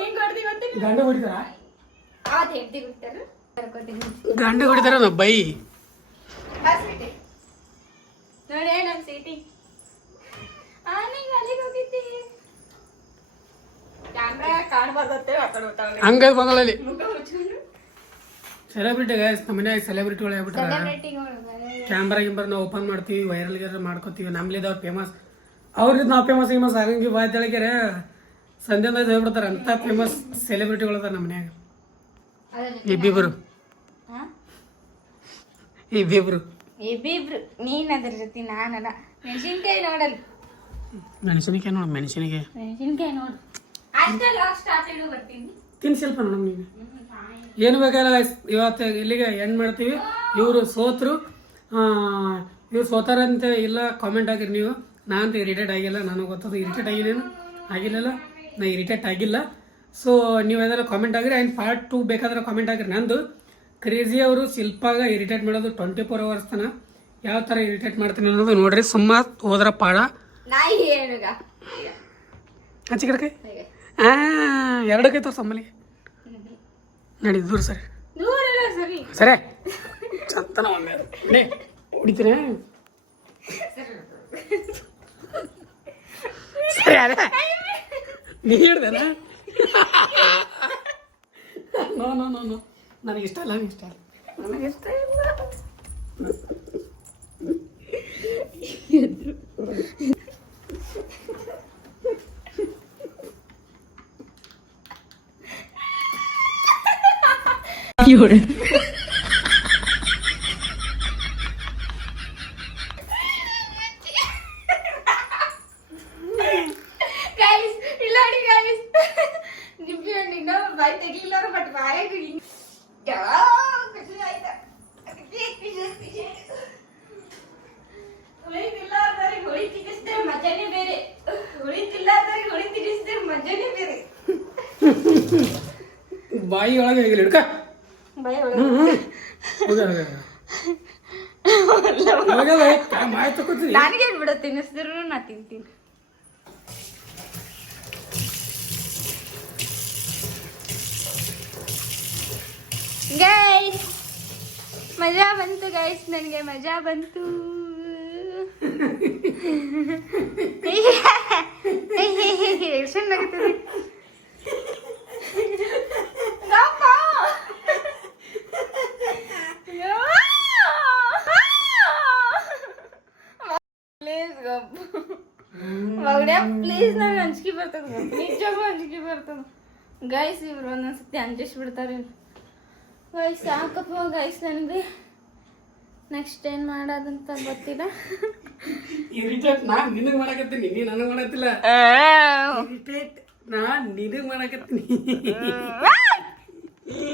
ಹೆಂಗ್ ಹೊಡ್ದಿ ಗೊತ್ತಿಲ್ಲ ಗಂಡ ಹೊಡಿತಾರ ಅವತ್ತು ಹೆಂಡತಿ ಬಿಡ್ತಾರ ಕರ್ಕೋತೀನಿ ಗಂಡ ಹೊಡಿತಾರ ನಾ ಬೈ ಬಾ ಸೀಟಿ ನೋಡಿ ನಮ್ಮ ಸೀಟಿ ನೀನು ಅಲ್ಲಿಗೆ ಹೋಗಿದ್ದಿ ಕ್ಯಾಮ್ರಾ ಕಾಣ್ಬಾರ್ದತ್ತೆ ಆ ಕಡೆ ಹೋಗ್ತಾವಲ್ಲ ಹಂಗ ಬಂದಲ್ಲಿ ಮುಖ ಮುಚ್ಕೊಂಡು ಸೆಲೆಬ್ರಿಟಿ ಗೈಸ್ ನಮ್ಮ ಮನ್ಯಾಗ ಸೆಲೆಬ್ರಿಟಿಗಳು ಆಗ್ಬಿಟ್ಟಾರ ಸೆಲೆಬ್ರಿಟಿಗಳು ಕ್ಯಾಮ್ರಾ ಗಿಂಬರ್ ನಾವು ಓಪನ್ ಮಾಡ್ತೀವಿ ವೈರಲ್ ಗಿರ ಮಾಡ್ಕೋತೀವಿ ನಮ್ಲಿದವ್ರು ಫೇಮಸ್ ಅವ್ರಿಂದ ನಾವು ಫೇಮಸ್ ಆಗಂಗಿ ಬಾಯ್ದಳಗ್ಯಾರ ಸಂಧ್ಯಾದ ಹೇಳ್ಬಿಡ್ತಾರೆ ಅಂತ ಫೇಮಸ್ ಸೆಲೆಬ್ರಿಟಿಗಳು ಅದಾರ ನಮ್ಮ ಮನ್ಯಾಗ ಇಬ್ಬಿಬ್ರು ಇಬ್ಬಿಬ್ರು ನೀನ್ ಅದ್ರ ಜೊತೆ ನಾನಲ್ಲ ಮೆಣಸಿನ್ಕಾಯಿ ನೋಡಲ್ಲ ಮೆಣಸಿನಕಾಯಿ ನೋಡು ಮೆಣಸಿನ್ಕಾಯಿ ನೋಡು ಅಷ್ಟೇ ಲಾಸ್ಟ್ ಸ್ಟಾರ್ಟ್ ಬರ್ತೀನಿ ತಿನ್ ಸ್ವಲ್ಪ ನೋಡಮ್ ನೀನು ಏನು ಬೇಕಾಗಿಲ್ಲ ಇವತ್ತು ಇಲ್ಲಿಗೆ ಎಂಡ್ ಮಾಡ್ತೀವಿ ಇವರು ಸೋತರು ಇವ್ರು ಸೋತಾರಂತೆ ಇಲ್ಲ ಕಾಮೆಂಟ್ ಆಗಿರಿ ನೀವು ನಾನಂತೂ ಇರಿಟೇಟ್ ಆಗಿಲ್ಲ ನನಗೆ ಗೊತ್ತದು ಇರಿಟೇಟ್ ಆಗಿಲ್ಲೇನು ಆಗಿಲ್ಲಲ್ಲ ನಾ ಇರಿಟೇಟ್ ಆಗಿಲ್ಲ ಸೊ ನೀವು ಯಾವ್ದಾರ ಕಾಮೆಂಟ್ ಆಗಿರಿ ಆ್ಯಂಡ್ ಪಾರ್ಟ್ 2 ಬೇಕಾದ್ರೆ ಕಾಮೆಂಟ್ ಆಗಿರಿ ನಂದು ಕ್ರೇಜಿ ಅವರು ಶಿಲ್ಪಾಗ ಇರಿಟೇಟ್ ಮಾಡೋದು 24 hours ತನ ಯಾವ ಥರ ಇರಿಟೇಟ್ ಮಾಡ್ತೀನಿ ಅನ್ನೋದು ನೋಡ್ರಿ ಸುಮ್ಮ ಹೋದ್ರ ಪಾಡ ನಾಯಿ ಹೇಳುಗ ಹಚ್ಚಿ ಕಡೆ ಎರಡು ಕೈ ತೋರ್ಸ ಅಮ್ಮಲಿಗೆ ನಡಿ ದೂರ ಸರಿ ದೂರಲ್ಲ ಸರಿ ಸರಿ ಚಂತನ ಒಂದೇ ಹೊಡಿತೀನಿ ಸರಿ ಅದೇ ನೀ ಹಿಡ್ದೇನ ನೋ ನೋ ನೋ ನೋ ನನಗೆ ಇಷ್ಟ ಇಲ್ಲ ನನಗೆ ಇಷ್ಟ ಇಲ್ಲ ಗೈಸ್ ಇಲ್ಲ ನೋಡಿ ಗೈಸ್ ನಿಮ್ಗೆ ನಿನ್ನ ಬಾಯಿ ತೆಗಿಲ್ಲ ಬಟ್ ಬಾಯಾಗ ಉಳಿತಿಲ್ಲ ಅಂದರೆ ಹುಳಿ ತಿನ್ನಿಸಿದ್ರೆ ಮಜಾನೇ ಬೇರೆ ಉಳಿತಿಲ್ಲ ಅಂದರೆ ಹುಳಿ ತಿನ್ನಿಸಿದ್ರೆ ಮಜಾನೇ ಬೇರೆ ಬಾಯಿ ಒಳಗೆ ಹೋಗಿಲ್ಲ ಹಿಡ್ಕ ಬಾಯಿ ಮಾಯ ತಗೋತೀನಿ ನನಗೇನು ಬಿಡ ತಿನ್ನಿಸಿದ್ರು ನಾ ತಿಂತೀನಿ ಗೈಸ್ ಮಜಾ ಬಂತು ಗೈಸ್ ನನಗೆ ಮಜಾ ಬಂತು ಎಷ್ಟು ನಗುತ್ತದೆ ಪ್ಲೀಸ್ ನಂಗೆ ಅಂಜಿಕೆ ಬರ್ತದ ನಿಜವಾಗೂ ಅಂಜಿಕೆ ಬರ್ತದ ಗೈಸ್ ಇವ್ರು ಒಂದೊಂದ್ಸತಿ ಅಂಜಿಸ್ಬಿಡ್ತಾರೆ ಗೈಸ್ ಸಾಕಪ್ಪ ಗೈಸ್ ನನಗೆ ನೆಕ್ಸ್ಟ್ ಏನು ಮಾಡೋದಂತ ಗೊತ್ತಿಲ್ಲ ಇರಿಟೇಟ್ ನಾನು ನಿನಗೆ ಮಾಡಕತ್ತೀನಿ ನೀ ನನಗೆ ಮಾಡತ್ತಿಲ್ಲ ಇರಿಟೇಟ್ ನಾನು ನಿನಗೆ ಮಾಡಕತ್ತೀನಿ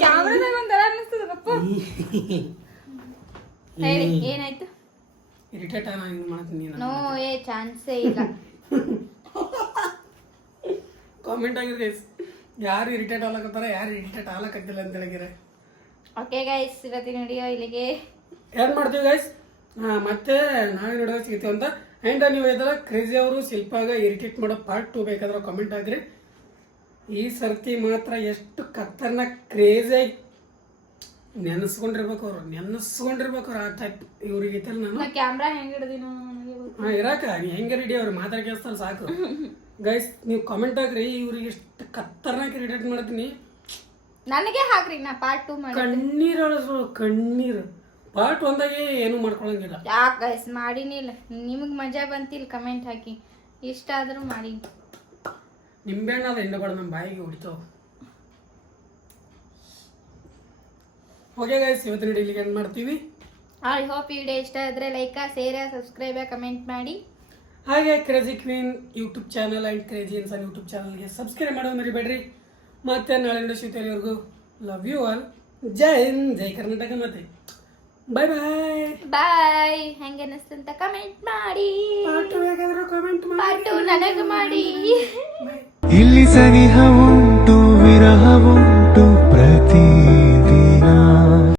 ಕ್ಯಾಮ್ರಾದಾಗ ಒಂಥರ ಅನ್ನಿಸ್ತದಪ್ಪ ಹೇಳಿ ಏನಾಯ್ತು ಇರಿಟೇಟ್ ನಾನು ಹಿಂಗೆ ಮಾಡ್ತೀನಿ ನೋ ಏ ಚಾನ್ಸೇ ಇಲ್ಲ ಕಾಮೆಂಟ್ ಆಗಿರಿ ಗೈಸ್ ಯಾರು ಇರಿಟೇಟ್ ಆಗ್ಲಕತ್ತಾರ ಯಾರು ಇರಿಟೇಟ್ ಆಗ್ಲಕತ್ತಿಲ್ಲ ಅಂತ ಹೇಳಿದ್ರೆ ಓಕೆ ಗೈಸ್ ಇವತ್ತಿನ ವಿಡಿಯೋ ಇಲ್ಲಿಗೆ ಏನು ಮಾಡ್ತೀವಿ ಗೈಸ್ ಮತ್ತೆ ನಾವೇ ನೋಡೋದು ಸಿಗ್ತೀವಿ ಅಂತ ಆ್ಯಂಡ್ ನೀವು ಇದರ ಕ್ರೇಜಿ ಅವರು ಶಿಲ್ಪಾಗ ಇರಿಟೇಟ್ ಮಾಡೋ ಪಾರ್ಟ್ 2 ಬೇಕಾದ್ರೆ ಕಾಮೆಂಟ್ ಆಗಿರಿ ಈ ಸರ್ತಿ ಮಾತ್ರ ಎಷ್ಟು ಖತರ್ನಾಕ್ ಕ್ರೇಜಿಯಾಗಿ ನೆನೆಸ್ಕೊಂಡಿರ್ಬೇಕು ಅವ್ರು ಆ ಟೈಪ್ ಇವ್ರಿಗೆ ನಾನು ಕ್ಯಾಮ್ರಾ ಹೆಂಗೆ ಹಿಡ್ದಿನೋ ನನಗೆ ಹಾಂ ಇರಾಕ ನೀವು ಹೆಂಗೆ ರೆಡಿ ಅವ್ರು ಮಾತಾಡಿ ಕೇಳಿಸ್ತಾರೆ ಸಾಕು ಗೈಸ್ ನೀವು ಕಾಮೆಂಟ್ ಹಾಕ್ರಿ ಇವ್ರಿಗೆ ಎಷ್ಟು ಖತರ್ನಾಕ್ ಇರಿಟೇಟ್ ಮಾಡ್ತೀನಿ ನನಗೆ ಹಾಕ್ರಿ ನಾ ಪಾರ್ಟ್ 2 ಮಾಡಿ ಕಣ್ಣೀರು ಅಳಿಸೋಳು ಕಣ್ಣೀರು ಪಾರ್ಟ್ 1 ಏನು ಮಾಡ್ಕೊಳಂಗಿಲ್ಲ ಯಾಕೆ ಗೈಸ್ ಮಾಡಿನಿಲ್ಲ ನಿಮಗೆ ಮಜಾ ಬಂತಿಲ್ಲ ಕಮೆಂಟ್ ಹಾಕಿ ಇಷ್ಟ ಆದರೂ ಮಾಡಿ ನಿಂಬೆಹಣ್ಣು ಅದು ಹಿಂದಬಾರ್ದು ನಮ್ಮ ಬಾಯಿಗೆ ಹೊಡಿತಾವ ಓಕೆ ಗೈಸ್ ಇವತ್ತಿನ ಇಲ್ಲಿಗೆ ಎಂಡ್ ಮಾಡ್ತೀವಿ ಐ ಹೋಪ್ ಈ ವಿಡಿಯೋ ಇಷ್ಟ ಆದರೆ ಲೈಕ್ ಶೇರ್ ಸಬ್ಸ್ಕ್ರೈಬ್ ಕಮೆಂಟ್ ಮಾಡಿ ಹಾಗೆ crazy queen YouTube channel and crazy ಇನ್ಸನ್ ಯೂಟ್ಯೂಬ್ ಚಾನಲ್ಗೆ ಸಬ್ಸ್ಕ್ರೈಬ್ ಮಾಡೋದು ಮರಿಬೇಡ್ರಿ ಮತ್ತೆ ನಾಳೆ ಸಿಗ್ತೀವರೆಗೂ ಲವ್ ಯು ಆಲ್ ಜೈ ಹಿಂದ್ ಜೈ ಕರ್ನಾಟಕ ಮತ್ತೆ ಬಾಯ್ ಬಾಯ್ ಬಾಯ್ ಹೆಂಗೆ ಅನಿಸ್ತಂತ ಕಮೆಂಟ್ ಮಾಡಿ ಪಾರ್ಟ್ 2 ಬೇಕಾದ್ರೆ ಕಾಮೆಂಟ್ ಪಾರ್ಟ್ 2 ನನಗೆ ಮಾಡಿ ಇಲ್ಲಿ ಸನಿಹ ಉಂಟು ವಿರಹವು